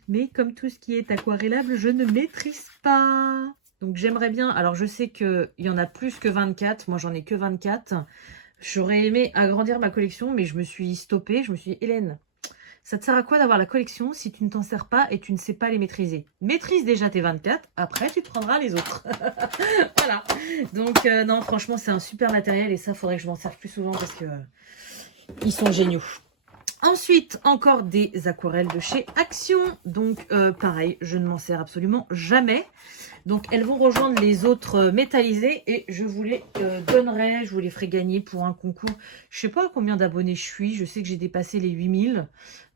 Mais comme tout ce qui est aquarellable, je ne maîtrise pas. Donc j'aimerais bien... Alors je sais qu'il y en a plus que 24. Moi, j'en ai que 24. J'aurais aimé agrandir ma collection, mais je me suis stoppée. Je me suis dit, Hélène, ça te sert à quoi d'avoir la collection si tu ne t'en sers pas et tu ne sais pas les maîtriser? Maîtrise déjà tes 24. Après, tu te prendras les autres. Voilà. Donc non, franchement, c'est un super matériel. Et ça, il faudrait que je m'en serve plus souvent parce que... ils sont géniaux. Ensuite, encore des aquarelles de chez Action. Donc, pareil, je ne m'en sers absolument jamais. Donc, elles vont rejoindre les autres métallisées et je vous les donnerai. Je vous les ferai gagner pour un concours. Je sais pas combien d'abonnés je suis. Je sais que j'ai dépassé les 8000.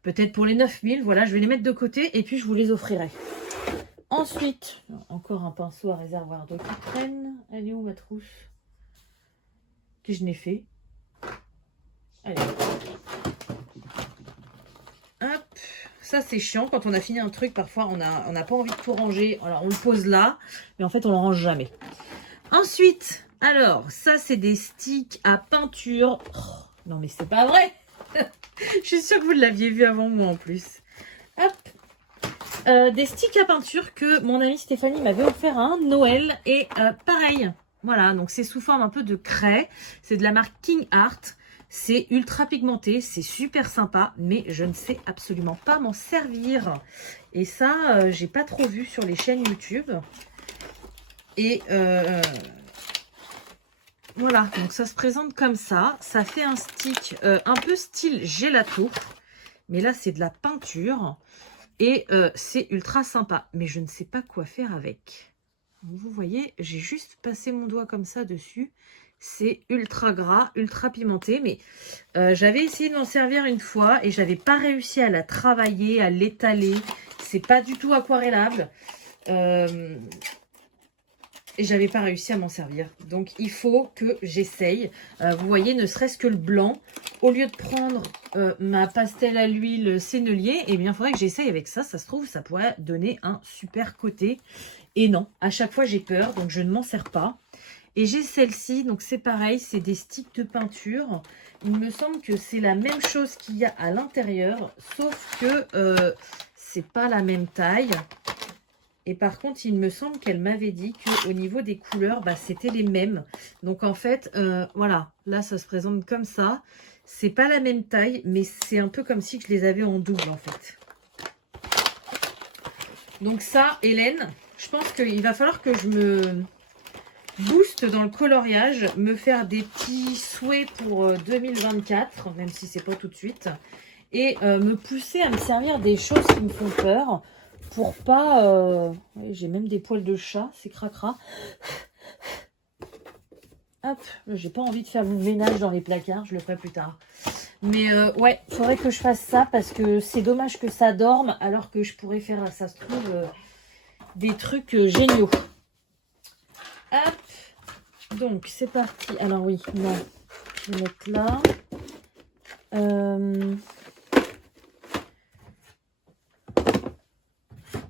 Peut-être pour les 9000. Voilà, je vais les mettre de côté et puis je vous les offrirai. Ensuite, encore un pinceau à réservoir d'eau qui traîne. Elle est où ma trousse? Que je n'ai fait. Allez. Hop, ça c'est chiant quand on a fini un truc, parfois on n'a pas envie de tout ranger, alors on le pose là, mais en fait on le range jamais. Ensuite, alors ça c'est des sticks à peinture. Oh, non mais c'est pas vrai. Je suis sûre que vous l'aviez vu avant moi en plus. Hop, des sticks à peinture que mon amie Stéphanie m'avait offert à un Noël et pareil. Voilà, donc c'est sous forme un peu de craie, c'est de la marque King Art. C'est ultra pigmenté, c'est super sympa, mais je ne sais absolument pas m'en servir. Et ça, j'ai pas trop vu sur les chaînes YouTube. Et voilà, donc ça se présente comme ça. Ça fait un stick un peu style gelato. Mais là, c'est de la peinture. Et c'est ultra sympa. Mais je ne sais pas quoi faire avec. Vous voyez, j'ai juste passé mon doigt comme ça dessus. C'est ultra gras, ultra pimenté, mais j'avais essayé de m'en servir une fois et j'avais pas réussi à la travailler, à l'étaler. C'est pas du tout aquarellable. Et j'avais pas réussi à m'en servir. Donc il faut que j'essaye. Vous voyez, ne serait-ce que le blanc, au lieu de prendre ma pastel à l'huile sennelier, eh bien il faudrait que j'essaye avec ça. Ça se trouve, ça pourrait donner un super côté. Et non, à chaque fois j'ai peur, donc je ne m'en sers pas. Et j'ai celle-ci, donc c'est pareil, c'est des sticks de peinture. Il me semble que c'est la même chose qu'il y a à l'intérieur, sauf que c'est pas la même taille. Et par contre, il me semble qu'elle m'avait dit qu'au niveau des couleurs, bah, c'était les mêmes. Donc en fait, voilà, là ça se présente comme ça. C'est pas la même taille, mais c'est un peu comme si je les avais en double en fait. Donc ça, Hélène, je pense qu'il va falloir que je me booste dans le coloriage, me faire des petits souhaits pour 2024, même si c'est pas tout de suite, et me pousser à me servir des choses qui me font peur pour pas... j'ai même des poils de chat, c'est cracra. Hop, j'ai pas envie de faire mon ménage dans les placards, je le ferai plus tard. Mais ouais, il faudrait que je fasse ça parce que c'est dommage que ça dorme alors que je pourrais faire, ça se trouve, des trucs géniaux. Hop, donc c'est parti. Alors oui, non, je vais mettre là.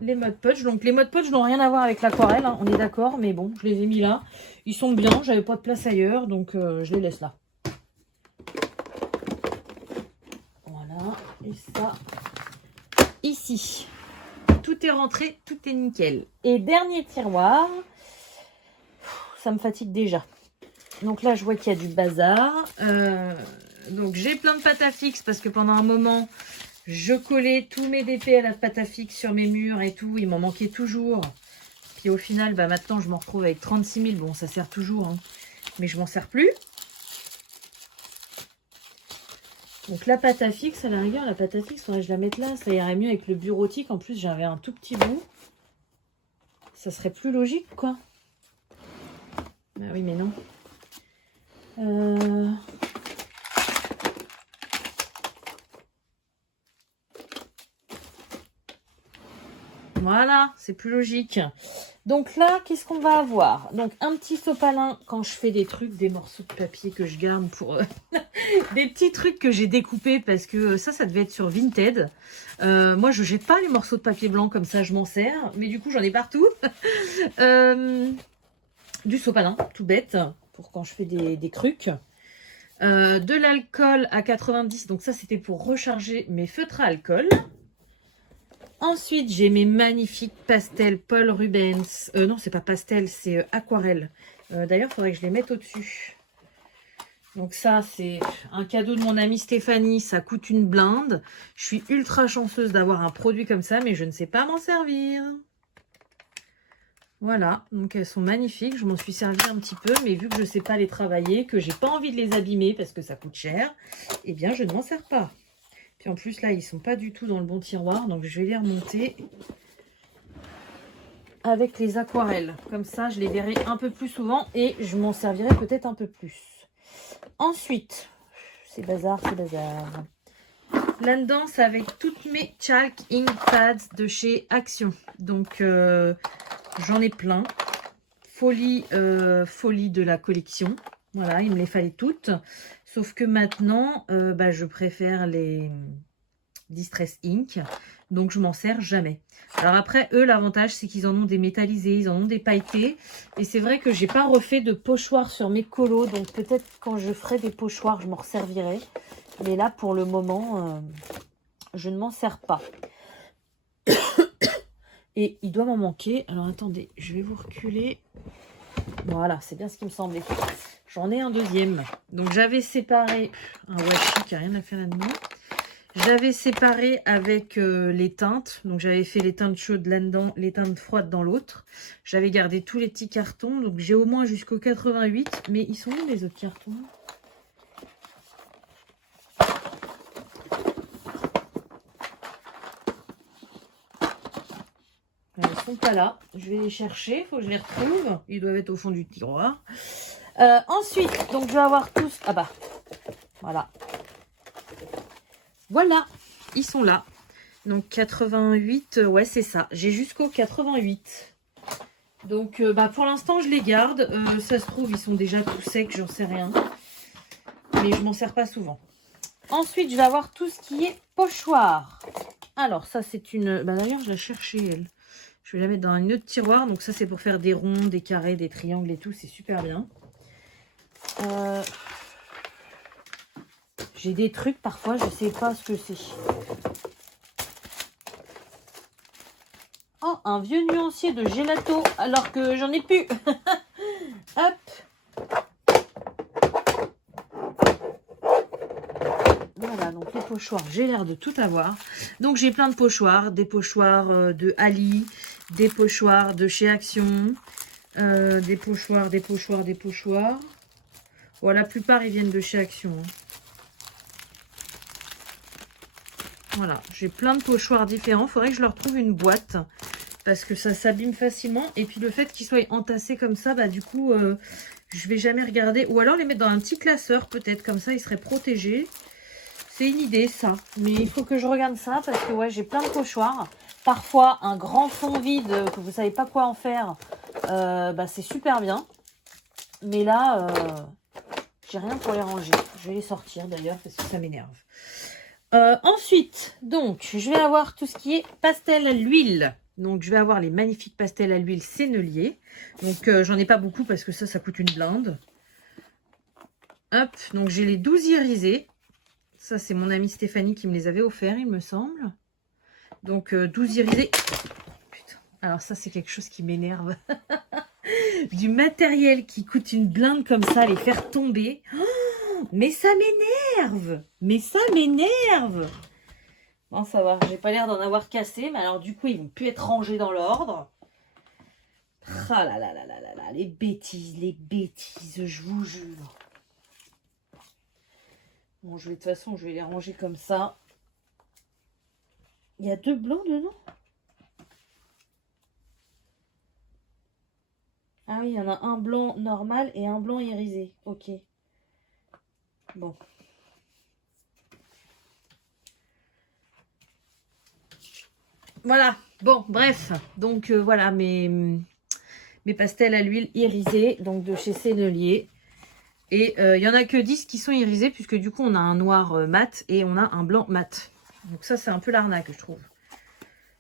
Les Mod Podge. Donc les Mod Podge n'ont rien à voir avec l'aquarelle, hein, on est d'accord, mais bon, je les ai mis là. Ils sont bien, j'avais pas de place ailleurs, donc je les laisse là. Voilà, et ça, ici. Tout est rentré, tout est nickel. Et dernier tiroir, ça me fatigue déjà. Donc là, je vois qu'il y a du bazar. Donc j'ai plein de pâte à fixe parce que pendant un moment... Je collais tous mes DP à la pâte à fixe sur mes murs et tout. Il m'en manquait toujours. Puis au final, bah maintenant, je m'en retrouve avec 36 000. Bon, ça sert toujours, hein, mais je m'en sers plus. Donc la pâte à fixe, à la rigueur, la pâte à fixe, faudrait que je la mette là. Ça irait mieux avec le bureautique. En plus, j'avais un tout petit bout. Ça serait plus logique, quoi. Ah oui, mais non. Voilà, c'est plus logique. Donc là, qu'est-ce qu'on va avoir? Donc un petit sopalin quand je fais des trucs, des morceaux de papier que je garde pour... des petits trucs que j'ai découpés parce que ça devait être sur Vinted. Moi, je jette pas les morceaux de papier blanc comme ça, je m'en sers. Mais du coup, j'en ai partout. Du sopalin, tout bête, pour quand je fais des trucs. De l'alcool à 90, donc ça, c'était pour recharger mes feutres à alcool. Ensuite, j'ai mes magnifiques pastels Paul Rubens. Non, c'est pas pastel, c'est aquarelle. D'ailleurs, il faudrait que je les mette au-dessus. Donc ça, c'est un cadeau de mon amie Stéphanie. Ça coûte une blinde. Je suis ultra chanceuse d'avoir un produit comme ça, mais je ne sais pas m'en servir. Voilà, donc elles sont magnifiques. Je m'en suis servi un petit peu, mais vu que je ne sais pas les travailler, que j'ai pas envie de les abîmer parce que ça coûte cher, eh bien, je ne m'en sers pas. Puis en plus, là, ils sont pas du tout dans le bon tiroir. Donc, je vais les remonter avec les aquarelles. Comme ça, je les verrai un peu plus souvent et je m'en servirai peut-être un peu plus. Ensuite, c'est bazar, c'est bazar. Là-dedans, c'est avec toutes mes Chalk Ink Pads de chez Action. Donc, j'en ai plein. Folie de la collection. Voilà, il me les fallait toutes. Sauf que maintenant, bah, je préfère les Distress Ink. Donc, je m'en sers jamais. Alors après, eux, l'avantage, c'est qu'ils en ont des métallisés, ils en ont des pailletés. Et c'est vrai que j'ai pas refait de pochoir sur mes colos. Donc, peut-être quand je ferai des pochoirs, je m'en resservirai. Mais là, pour le moment, je ne m'en sers pas. Et il doit m'en manquer. Alors, attendez, je vais vous reculer. Voilà, c'est bien ce qui me semblait. J'en ai un deuxième. Donc, j'avais séparé un washi qui n'a rien à faire là-dedans. J'avais séparé avec les teintes. Donc, j'avais fait les teintes chaudes là-dedans, les teintes froides dans l'autre. J'avais gardé tous les petits cartons. Donc, j'ai au moins jusqu'au 88. Mais ils sont où les autres cartons ? Ils sont pas là. Je vais les chercher. Il faut que je les retrouve. Ils doivent être au fond du tiroir. Ensuite, donc je vais avoir tous... Ah bah, voilà. Voilà, ils sont là. Donc 88, ouais c'est ça. J'ai jusqu'au 88. Donc bah, pour l'instant je les garde. Ça se trouve ils sont déjà tout secs, j'en sais rien. Mais je m'en sers pas souvent. Ensuite je vais avoir tout ce qui est pochoir. Alors ça c'est une... Bah, d'ailleurs je la cherchais elle. Je vais la mettre dans un autre tiroir. Donc ça c'est pour faire des ronds, des carrés, des triangles et tout. C'est super bien. J'ai des trucs parfois, je sais pas ce que c'est. Oh, un vieux nuancier de gelato alors que j'en ai plus. Hop. Voilà, donc les pochoirs, j'ai l'air de tout avoir. Donc j'ai plein de pochoirs, des pochoirs de Ali, des pochoirs de chez Action, des pochoirs. Bon, la plupart, ils viennent de chez Action. Hein. Voilà, j'ai plein de pochoirs différents. Il faudrait que je leur trouve une boîte parce que ça s'abîme facilement. Et puis le fait qu'ils soient entassés comme ça, bah du coup, je vais jamais regarder. Ou alors les mettre dans un petit classeur peut-être, comme ça ils seraient protégés. C'est une idée ça. Mais il faut que je regarde ça parce que ouais, j'ai plein de pochoirs. Parfois un grand fond vide que vous savez pas quoi en faire, bah, c'est super bien. Mais là, j'ai rien pour les ranger. Je vais les sortir d'ailleurs parce que ça m'énerve. Ensuite, donc, je vais avoir tout ce qui est pastel à l'huile. Donc, je vais avoir les magnifiques pastels à l'huile Sennelier. Donc, j'en ai pas beaucoup parce que ça coûte une blinde. Hop, donc j'ai les 12 irisés. Ça, c'est mon amie Stéphanie qui me les avait offerts, il me semble. Donc, 12 irisés. Putain, alors ça, c'est quelque chose qui m'énerve. Du matériel qui coûte une blinde comme ça, les faire tomber. Oh, mais ça m'énerve. Mais ça m'énerve. Bon, ça va, j'ai pas l'air d'en avoir cassé, mais alors du coup, ils vont plus être rangés dans l'ordre. Ah là là là là là là, les bêtises, je vous jure. Bon, de toute façon, je vais les ranger comme ça. Il y a 2 blancs dedans? Ah oui, il y en a un blanc normal et un blanc irisé. Ok. Bon. Voilà. Bon, bref. Donc, voilà mes pastels à l'huile irisés. Donc, de chez Sennelier. Et il n'y en a que 10 qui sont irisés. Puisque du coup, on a un noir mat et on a un blanc mat. Donc, ça, c'est un peu l'arnaque, je trouve.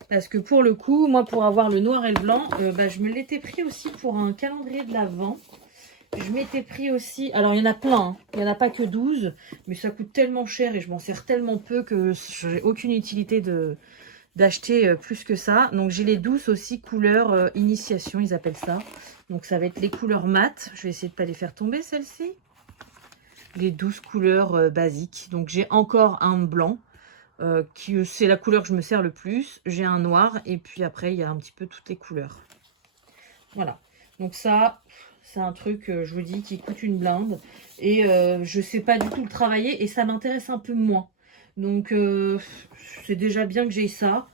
Parce que pour le coup, moi, pour avoir le noir et le blanc, bah, je me l'étais pris aussi pour un calendrier de l'Avent. Je m'étais pris aussi... Alors, il y en a plein. Hein. Il n'y en a pas que 12. Mais ça coûte tellement cher et je m'en sers tellement peu que j'ai aucune utilité d'acheter plus que ça. Donc, j'ai les 12 aussi couleurs initiation, ils appellent ça. Donc, ça va être les couleurs mat. Je vais essayer de ne pas les faire tomber, celles-ci. Les 12 couleurs basiques. Donc, j'ai encore un blanc. C'est la couleur que je me sers le plus. J'ai un noir et puis après il y a un petit peu toutes les couleurs. Voilà. Donc ça, c'est un truc, je vous dis, qui coûte une blinde. Et je sais pas du tout le travailler et ça m'intéresse un peu moins. Donc c'est déjà bien que j'ai ça.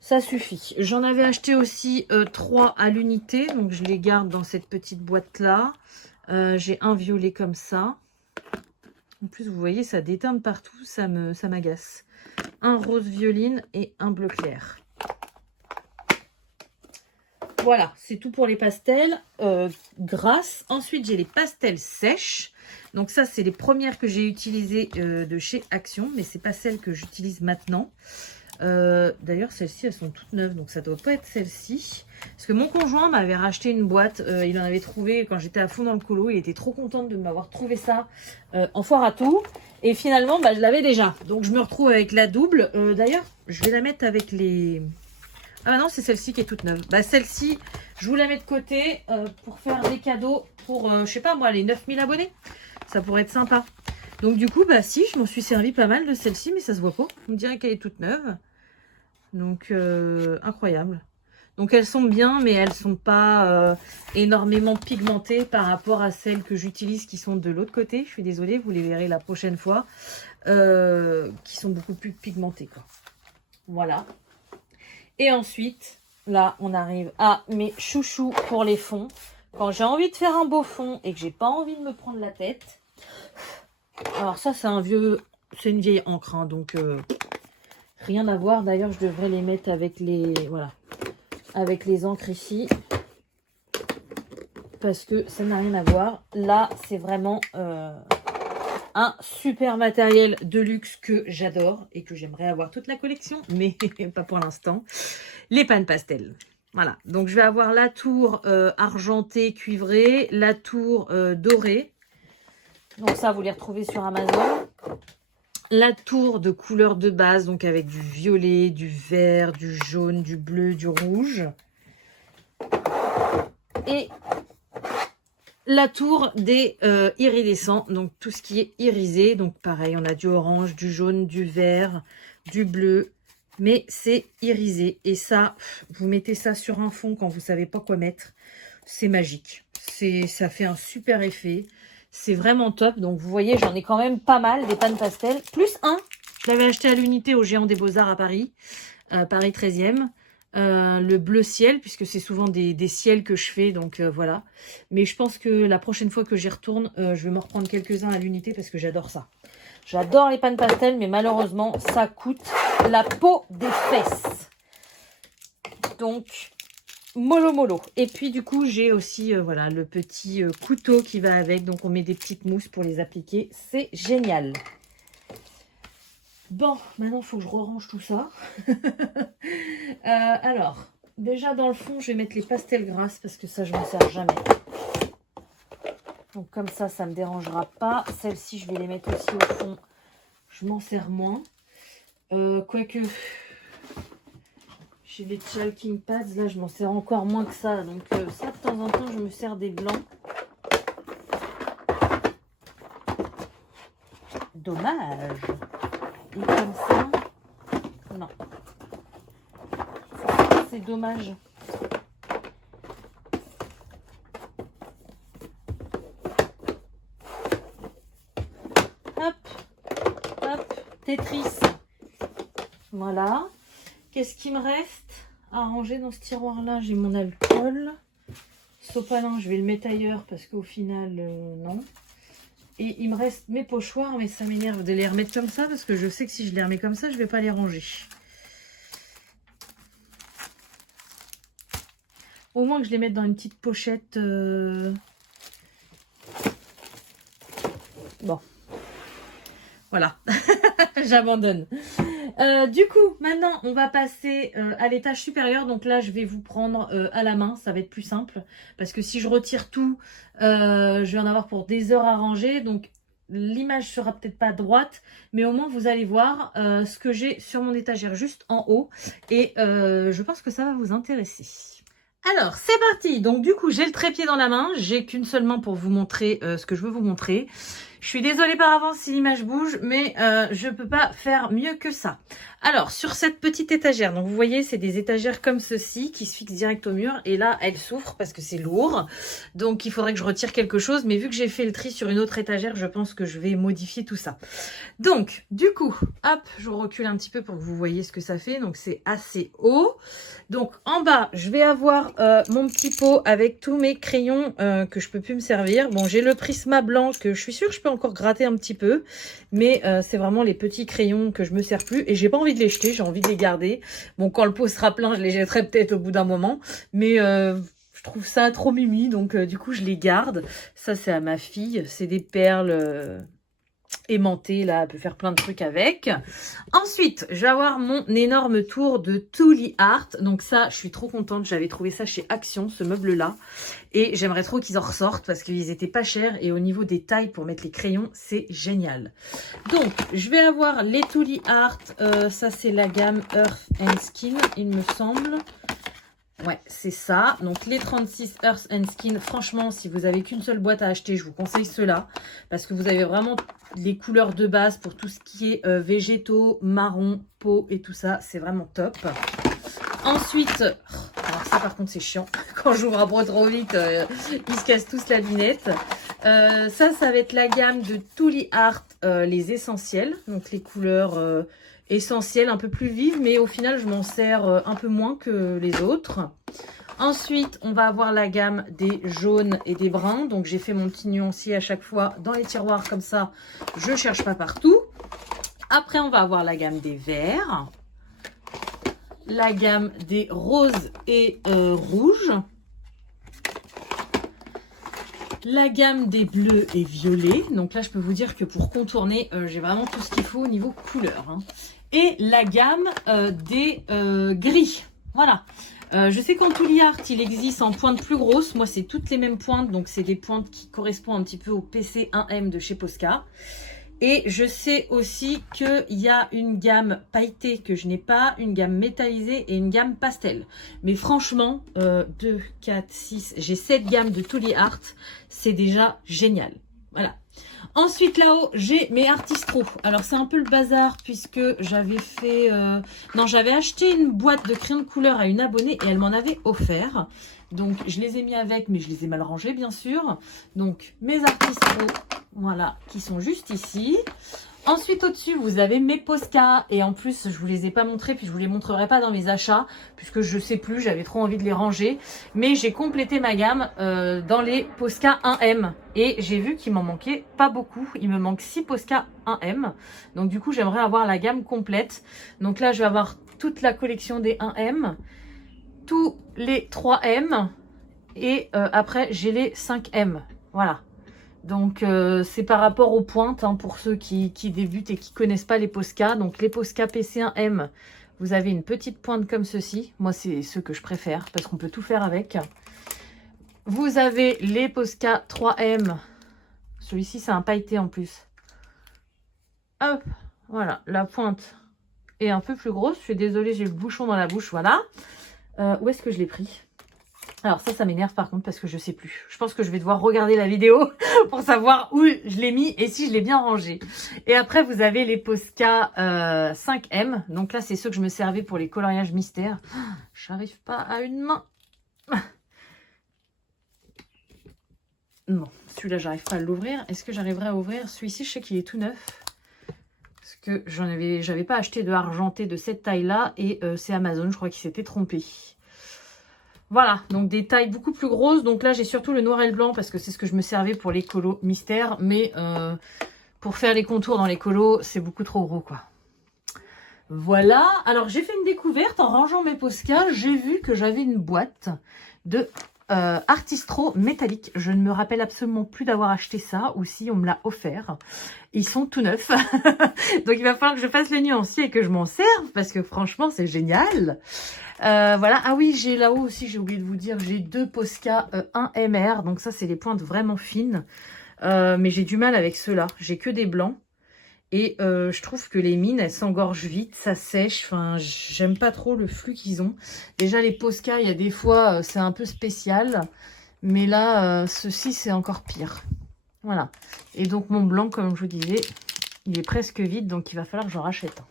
Ça suffit. J'en avais acheté aussi 3 à l'unité. Donc je les garde dans cette petite boîte là. J'ai un violet comme ça. En plus, vous voyez, ça déteint partout, ça m'agace. Un rose violine et un bleu clair. Voilà, c'est tout pour les pastels grasses. Ensuite, j'ai les pastels sèches. Donc ça, c'est les premières que j'ai utilisées de chez Action, mais c'est pas celles que j'utilise maintenant. D'ailleurs, celles-ci, elles sont toutes neuves, donc ça doit pas être celle-ci. Parce que mon conjoint m'avait racheté une boîte, il en avait trouvé quand j'étais à fond dans le colo. Il était trop content de m'avoir trouvé ça en foire à tout. Et finalement, bah, je l'avais déjà. Donc je me retrouve avec la double. D'ailleurs, je vais la mettre avec les... Ah non, c'est celle-ci qui est toute neuve. Bah, celle-ci, je vous la mets de côté pour faire des cadeaux pour, je sais pas moi, les 9000 abonnés. Ça pourrait être sympa. Donc du coup, bah si, je m'en suis servi pas mal de celle-ci, mais ça se voit pas. On me dirait qu'elle est toute neuve. Donc, incroyable. Donc elles sont bien, mais elles sont pas énormément pigmentées par rapport à celles que j'utilise qui sont de l'autre côté. Je suis désolée, vous les verrez la prochaine fois. Qui sont beaucoup plus pigmentées, quoi. Voilà. Et ensuite, là, on arrive à mes chouchous pour les fonds. Quand j'ai envie de faire un beau fond et que j'ai pas envie de me prendre la tête. Alors ça, c'est une vieille encre, hein, donc rien à voir. D'ailleurs, je devrais les mettre avec les, voilà, avec les encres ici, parce que ça n'a rien à voir. Là, c'est vraiment un super matériel de luxe que j'adore et que j'aimerais avoir toute la collection, mais pas pour l'instant. Les pannes pastel. Voilà, donc je vais avoir la tour argentée cuivrée, la tour dorée. Donc ça, vous les retrouvez sur Amazon. la tour de couleur de base, donc avec du violet, du vert, du jaune, du bleu, du rouge. Et la tour des iridescents, donc tout ce qui est irisé. Donc pareil, on a du orange, du jaune, du vert, du bleu, mais c'est irisé. Et ça, vous mettez ça sur un fond quand vous savez pas quoi mettre, c'est magique. Ça fait un super effet. C'est vraiment top. Donc vous voyez, j'en ai quand même pas mal des pannes pastel. Plus un, je l'avais acheté à l'unité au Géant des Beaux-Arts à Paris, Paris 13e. Le bleu ciel, puisque c'est souvent des ciels que je fais, donc voilà. Mais je pense que la prochaine fois que j'y retourne, je vais me reprendre quelques-uns à l'unité parce que j'adore ça. J'adore les pannes pastel, mais malheureusement, ça coûte la peau des fesses. Donc, mollo mollo. Et puis du coup, j'ai aussi voilà, le petit couteau qui va avec, donc on met des petites mousses pour les appliquer. C'est génial. Bon, maintenant, il faut que je range tout ça. Alors, déjà dans le fond, je vais mettre les pastels grasses parce que ça, je ne m'en sers jamais. Donc comme ça ne me dérangera pas. Celles-ci, je vais les mettre aussi au fond. Je m'en sers moins. Quoique, j'ai les chalking pads. Là, je m'en sers encore moins que ça. Donc ça, de temps en temps, je me sers des blancs. Dommage. Et comme ça, non. C'est dommage. Hop, hop, Tetris. Voilà. Qu'est-ce qui me reste à ranger dans ce tiroir-là? J'ai mon alcool. Sopalin, je vais le mettre ailleurs parce qu'au final, non. Et il me reste mes pochoirs, mais ça m'énerve de les remettre comme ça parce que je sais que si je les remets comme ça, je ne vais pas les ranger. Au moins que je les mette dans une petite pochette. Bon. Voilà. J'abandonne. Du coup, maintenant, on va passer à l'étage supérieur. Donc là, je vais vous prendre à la main. Ça va être plus simple. Parce que si je retire tout, je vais en avoir pour des heures à ranger. Donc, l'image sera peut-être pas droite. Mais au moins, vous allez voir ce que j'ai sur mon étagère juste en haut. Et je pense que ça va vous intéresser. Alors, c'est parti. Donc, du coup, j'ai le trépied dans la main. J'ai qu'une seule main pour vous montrer ce que je veux vous montrer. Je suis désolée par avance si l'image bouge, mais je peux pas faire mieux que ça. Alors, sur cette petite étagère, donc vous voyez, c'est des étagères comme ceci qui se fixent direct au mur. Et là, elles souffrent parce que c'est lourd. Donc, il faudrait que je retire quelque chose. Mais vu que j'ai fait le tri sur une autre étagère, je pense que je vais modifier tout ça. Donc, du coup, hop, je recule un petit peu pour que vous voyez ce que ça fait. Donc, c'est assez haut. Donc, en bas, je vais avoir mon petit pot avec tous mes crayons que je peux plus me servir. Bon, j'ai le Prisma blanc que je suis sûre que je peux encore gratter un petit peu. Mais c'est vraiment les petits crayons que je me sers plus. Et j'ai pas envie de les jeter, j'ai envie de les garder. Bon, quand le pot sera plein, je les jetterai peut-être au bout d'un moment. Mais je trouve ça trop mimi. Donc, du coup, je les garde. Ça, c'est à ma fille. C'est des perles... aimantée, là, elle peut faire plein de trucs avec. Ensuite, je vais avoir mon énorme tour de Tuli Art. Donc ça, je suis trop contente. J'avais trouvé ça chez Action, ce meuble-là. Et j'aimerais trop qu'ils en ressortent parce qu'ils étaient pas chers. Et au niveau des tailles pour mettre les crayons, c'est génial. Donc, je vais avoir les Tuli Art. Ça, c'est la gamme Earth and Skin, il me semble. Ouais, c'est ça. Donc, les 36 Earth and Skin, franchement, si vous avez qu'une seule boîte à acheter, je vous conseille ceux-là. Parce que vous avez vraiment les couleurs de base pour tout ce qui est végétaux, marron, peau et tout ça. C'est vraiment top. Ensuite, alors ça, par contre, c'est chiant. Quand j'ouvre un pot trop vite, ils se cassent tous la lunette. Ça va être la gamme de Tuli Art, les essentiels. Donc, les couleurs... essentielles, un peu plus vives, mais au final, je m'en sers un peu moins que les autres. Ensuite, on va avoir la gamme des jaunes et des bruns. Donc, j'ai fait mon petit nuancier à chaque fois dans les tiroirs comme ça. Je ne cherche pas partout. Après, on va avoir la gamme des verts. La gamme des roses et rouges. La gamme des bleus et violets. Donc là, je peux vous dire que pour contourner, j'ai vraiment tout ce qu'il faut au niveau couleur. Hein. Et la gamme des gris. Voilà. Je sais qu'en Tuli Art, il existe en pointe plus grosse. Moi, c'est toutes les mêmes pointes. Donc, c'est des pointes qui correspondent un petit peu au PC1M de chez Posca. Et je sais aussi qu'il y a une gamme pailletée que je n'ai pas, une gamme métallisée et une gamme pastel. Mais franchement, 2, 4, 6, j'ai 7 gammes de Tuli Art. C'est déjà génial. Voilà. Ensuite, là-haut, j'ai mes Artistro. Alors, c'est un peu le bazar puisque j'avais fait... Non, j'avais acheté une boîte de crayons de couleur à une abonnée et elle m'en avait offert. Donc, je les ai mis avec, mais je les ai mal rangés, bien sûr. Donc, mes Artistro, voilà, qui sont juste ici. Ensuite, au-dessus, vous avez mes Posca. Et en plus, je vous les ai pas montrés, puis je vous les montrerai pas dans mes achats, puisque je sais plus, j'avais trop envie de les ranger. Mais j'ai complété ma gamme dans les Posca 1M. Et j'ai vu qu'il m'en manquait pas beaucoup. Il me manque 6 Posca 1M. Donc du coup, j'aimerais avoir la gamme complète. Donc là, je vais avoir toute la collection des 1M, tous les 3M. Et après, j'ai les 5M. Voilà. Donc, c'est par rapport aux pointes, hein, pour ceux qui débutent et qui connaissent pas les Posca. Donc, les Posca PC1M, vous avez une petite pointe comme ceci. Moi, c'est ceux que je préfère parce qu'on peut tout faire avec. Vous avez les Posca 3M. Celui-ci, c'est un pailleté en plus. Hop, voilà, la pointe est un peu plus grosse. Je suis désolée, j'ai le bouchon dans la bouche, voilà. Où est-ce que je l'ai pris ? Alors ça m'énerve par contre parce que je sais plus. Je pense que je vais devoir regarder la vidéo pour savoir où je l'ai mis et si je l'ai bien rangé. Et après, vous avez les Posca 5M. Donc là, c'est ceux que je me servais pour les coloriages mystères. J'arrive pas à une main. Non, celui-là, j'arrive pas à l'ouvrir. Est-ce que j'arriverai à ouvrir celui-ci? Je sais qu'il est tout neuf. Parce que j'avais pas acheté de argenté de cette taille-là. Et c'est Amazon, je crois qu'il s'était trompé. Voilà, donc des tailles beaucoup plus grosses. Donc là, j'ai surtout le noir et le blanc parce que c'est ce que je me servais pour les colos mystères. Mais pour faire les contours dans les colos, c'est beaucoup trop gros, quoi. Voilà, alors j'ai fait une découverte en rangeant mes Posca. J'ai vu que j'avais une boîte de Artistro métallique. Je ne me rappelle absolument plus d'avoir acheté ça ou si on me l'a offert. Ils sont tout neufs. Donc il va falloir que je fasse le nuancier et que je m'en serve parce que franchement, c'est génial. Voilà, ah oui, j'ai là-haut aussi, j'ai oublié de vous dire, j'ai 2 Posca 1MR, donc ça c'est les pointes vraiment fines, mais j'ai du mal avec ceux-là, j'ai que des blancs, et je trouve que les mines, elles s'engorgent vite, ça sèche, enfin, j'aime pas trop le flux qu'ils ont. Déjà les Posca, il y a des fois, c'est un peu spécial, mais là, ceci c'est encore pire. Voilà, et donc mon blanc, comme je vous disais, il est presque vide, donc il va falloir que j'en rachète un.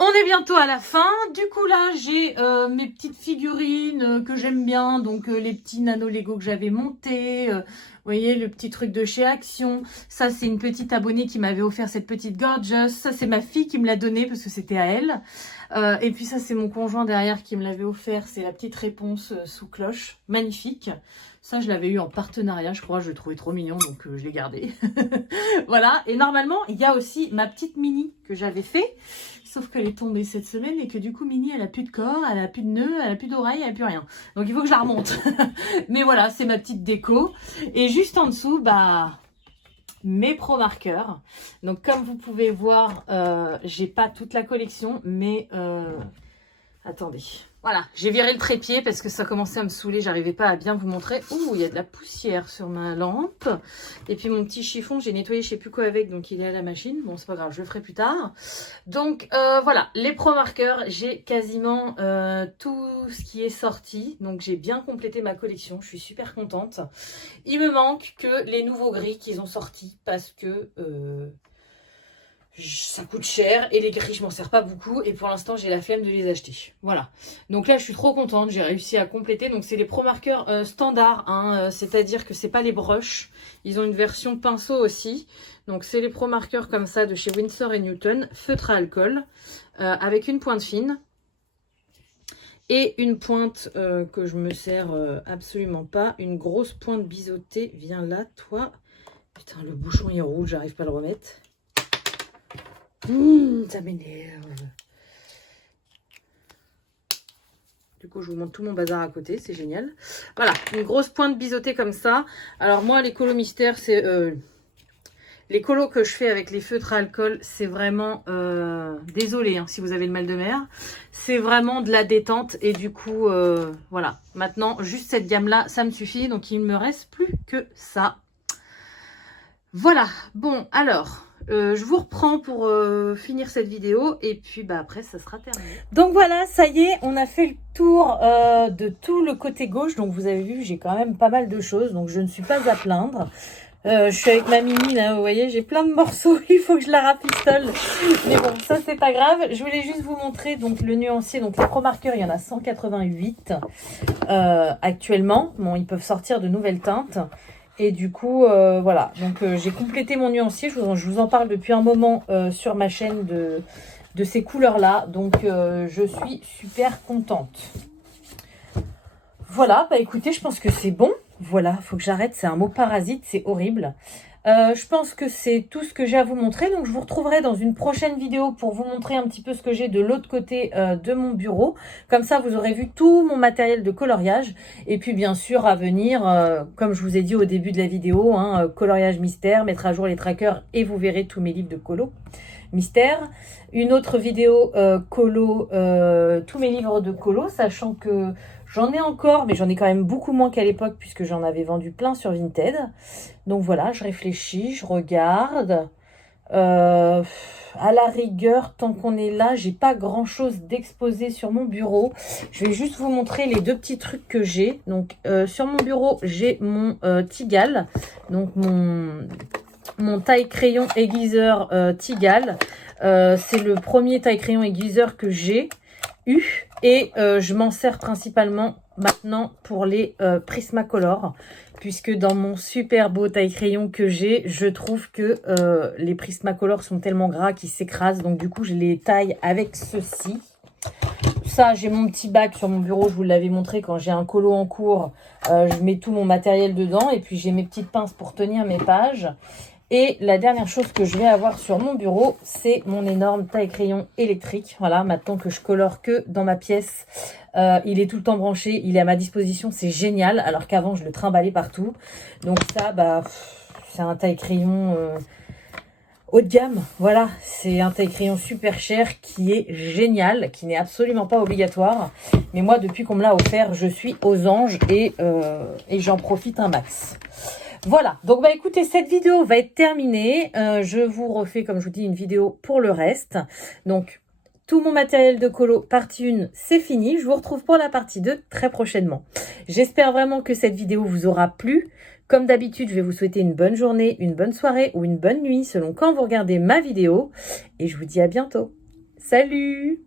On est bientôt à la fin. Du coup, là, j'ai mes petites figurines que j'aime bien. Donc, les petits nano Lego que j'avais montés. Vous voyez, le petit truc de chez Action. Ça, c'est une petite abonnée qui m'avait offert cette petite Gorgeous. Ça, c'est ma fille qui me l'a donnée parce que c'était à elle. Et puis, ça, c'est mon conjoint derrière qui me l'avait offert. C'est la petite réponse sous cloche. Magnifique. Ça, je l'avais eu en partenariat, je crois. Je le trouvais trop mignon, donc je l'ai gardé. Voilà. Et normalement, il y a aussi ma petite Mini que j'avais fait. Sauf qu'elle est tombée cette semaine et que du coup, Mini, elle a plus de corps, elle a plus de nœuds, elle a plus d'oreilles, elle a plus rien. Donc, il faut que je la remonte. Mais voilà, c'est ma petite déco. Et juste en dessous, bah, mes pro marqueurs. Donc, comme vous pouvez voir, j'ai pas toute la collection, mais attendez. Voilà, j'ai viré le trépied parce que ça commençait à me saouler, j'arrivais pas à bien vous montrer. Ouh, il y a de la poussière sur ma lampe. Et puis mon petit chiffon, j'ai nettoyé je sais plus quoi avec, donc il est à la machine. Bon, c'est pas grave, je le ferai plus tard. Donc voilà, les pro marqueurs, j'ai quasiment tout ce qui est sorti. Donc j'ai bien complété ma collection, je suis super contente. Il me manque que les nouveaux gris qu'ils ont sortis parce que... ça coûte cher et les gris je m'en sers pas beaucoup et pour l'instant j'ai la flemme de les acheter. Voilà, donc là je suis trop contente, j'ai réussi à compléter. Donc c'est les pro marqueurs standards, hein, c'est à dire que c'est pas les brushes, ils ont une version pinceau aussi. Donc c'est les pro marqueurs comme ça de chez Winsor & Newton, feutre à alcool avec une pointe fine et une pointe que je me sers absolument pas, une grosse pointe biseautée. Viens là toi, putain le bouchon est rouge, j'arrive pas à le remettre. Ça m'énerve. Du coup, je vous montre tout mon bazar à côté, c'est génial. Voilà, une grosse pointe biseautée comme ça. Alors moi, les colos mystères, c'est... les colos que je fais avec les feutres à alcool, c'est vraiment... désolé hein, si vous avez le mal de mer. C'est vraiment de la détente. Et du coup, voilà. Maintenant, juste cette gamme-là, ça me suffit. Donc, il ne me reste plus que ça. Voilà, bon, alors, je vous reprends pour finir cette vidéo et puis bah, après, ça sera terminé. Donc voilà, ça y est, on a fait le tour de tout le côté gauche. Donc vous avez vu, j'ai quand même pas mal de choses, donc je ne suis pas à plaindre. Je suis avec ma Mimi, là, vous voyez, j'ai plein de morceaux, il faut que je la rafistole. Mais bon, ça, c'est pas grave. Je voulais juste vous montrer donc le nuancier. Donc les Pro Markers, il y en a 188 actuellement. Bon, ils peuvent sortir de nouvelles teintes. Et du coup, voilà. Donc j'ai complété mon nuancier. Je vous en parle depuis un moment sur ma chaîne de ces couleurs-là. Donc je suis super contente. Voilà, bah écoutez, je pense que c'est bon. Voilà, faut que j'arrête, c'est un mot parasite, c'est horrible. Je pense que c'est tout ce que j'ai à vous montrer. Donc, je vous retrouverai dans une prochaine vidéo pour vous montrer un petit peu ce que j'ai de l'autre côté de mon bureau. Comme ça, vous aurez vu tout mon matériel de coloriage. Et puis, bien sûr, à venir, comme je vous ai dit au début de la vidéo, hein, coloriage mystère, mettre à jour les trackers et vous verrez tous mes livres de colo mystère. Une autre vidéo colo, tous mes livres de colo, sachant que j'en ai encore, mais j'en ai quand même beaucoup moins qu'à l'époque puisque j'en avais vendu plein sur Vinted. Donc voilà, je réfléchis, je regarde. À la rigueur, tant qu'on est là, j'ai pas grand chose d'exposé sur mon bureau. Je vais juste vous montrer les deux petits trucs que j'ai. Donc sur mon bureau, j'ai mon Tigal, donc mon taille crayon aiguiseur Tigal. C'est le premier taille crayon aiguiseur que j'ai eu et je m'en sers principalement maintenant pour les Prismacolor, puisque dans mon super beau taille crayon que j'ai, je trouve que les Prismacolor sont tellement gras qu'ils s'écrasent, donc du coup je les taille avec ceci. Ça, j'ai mon petit bac sur mon bureau, je vous l'avais montré quand j'ai un colo en cours, je mets tout mon matériel dedans et puis j'ai mes petites pinces pour tenir mes pages. Et la dernière chose que je vais avoir sur mon bureau, c'est mon énorme taille crayon électrique. Voilà, maintenant que je colore que dans ma pièce, il est tout le temps branché, il est à ma disposition, c'est génial. Alors qu'avant, je le trimballais partout. Donc ça, bah, c'est un taille crayon haut de gamme. Voilà, c'est un taille crayon super cher qui est génial, qui n'est absolument pas obligatoire. Mais moi, depuis qu'on me l'a offert, je suis aux anges et j'en profite un max. Voilà, donc bah écoutez, cette vidéo va être terminée. Je vous refais, comme je vous dis, une vidéo pour le reste. Donc, tout mon matériel de colo, partie 1, c'est fini. Je vous retrouve pour la partie 2 très prochainement. J'espère vraiment que cette vidéo vous aura plu. Comme d'habitude, je vais vous souhaiter une bonne journée, une bonne soirée ou une bonne nuit selon quand vous regardez ma vidéo. Et je vous dis à bientôt. Salut!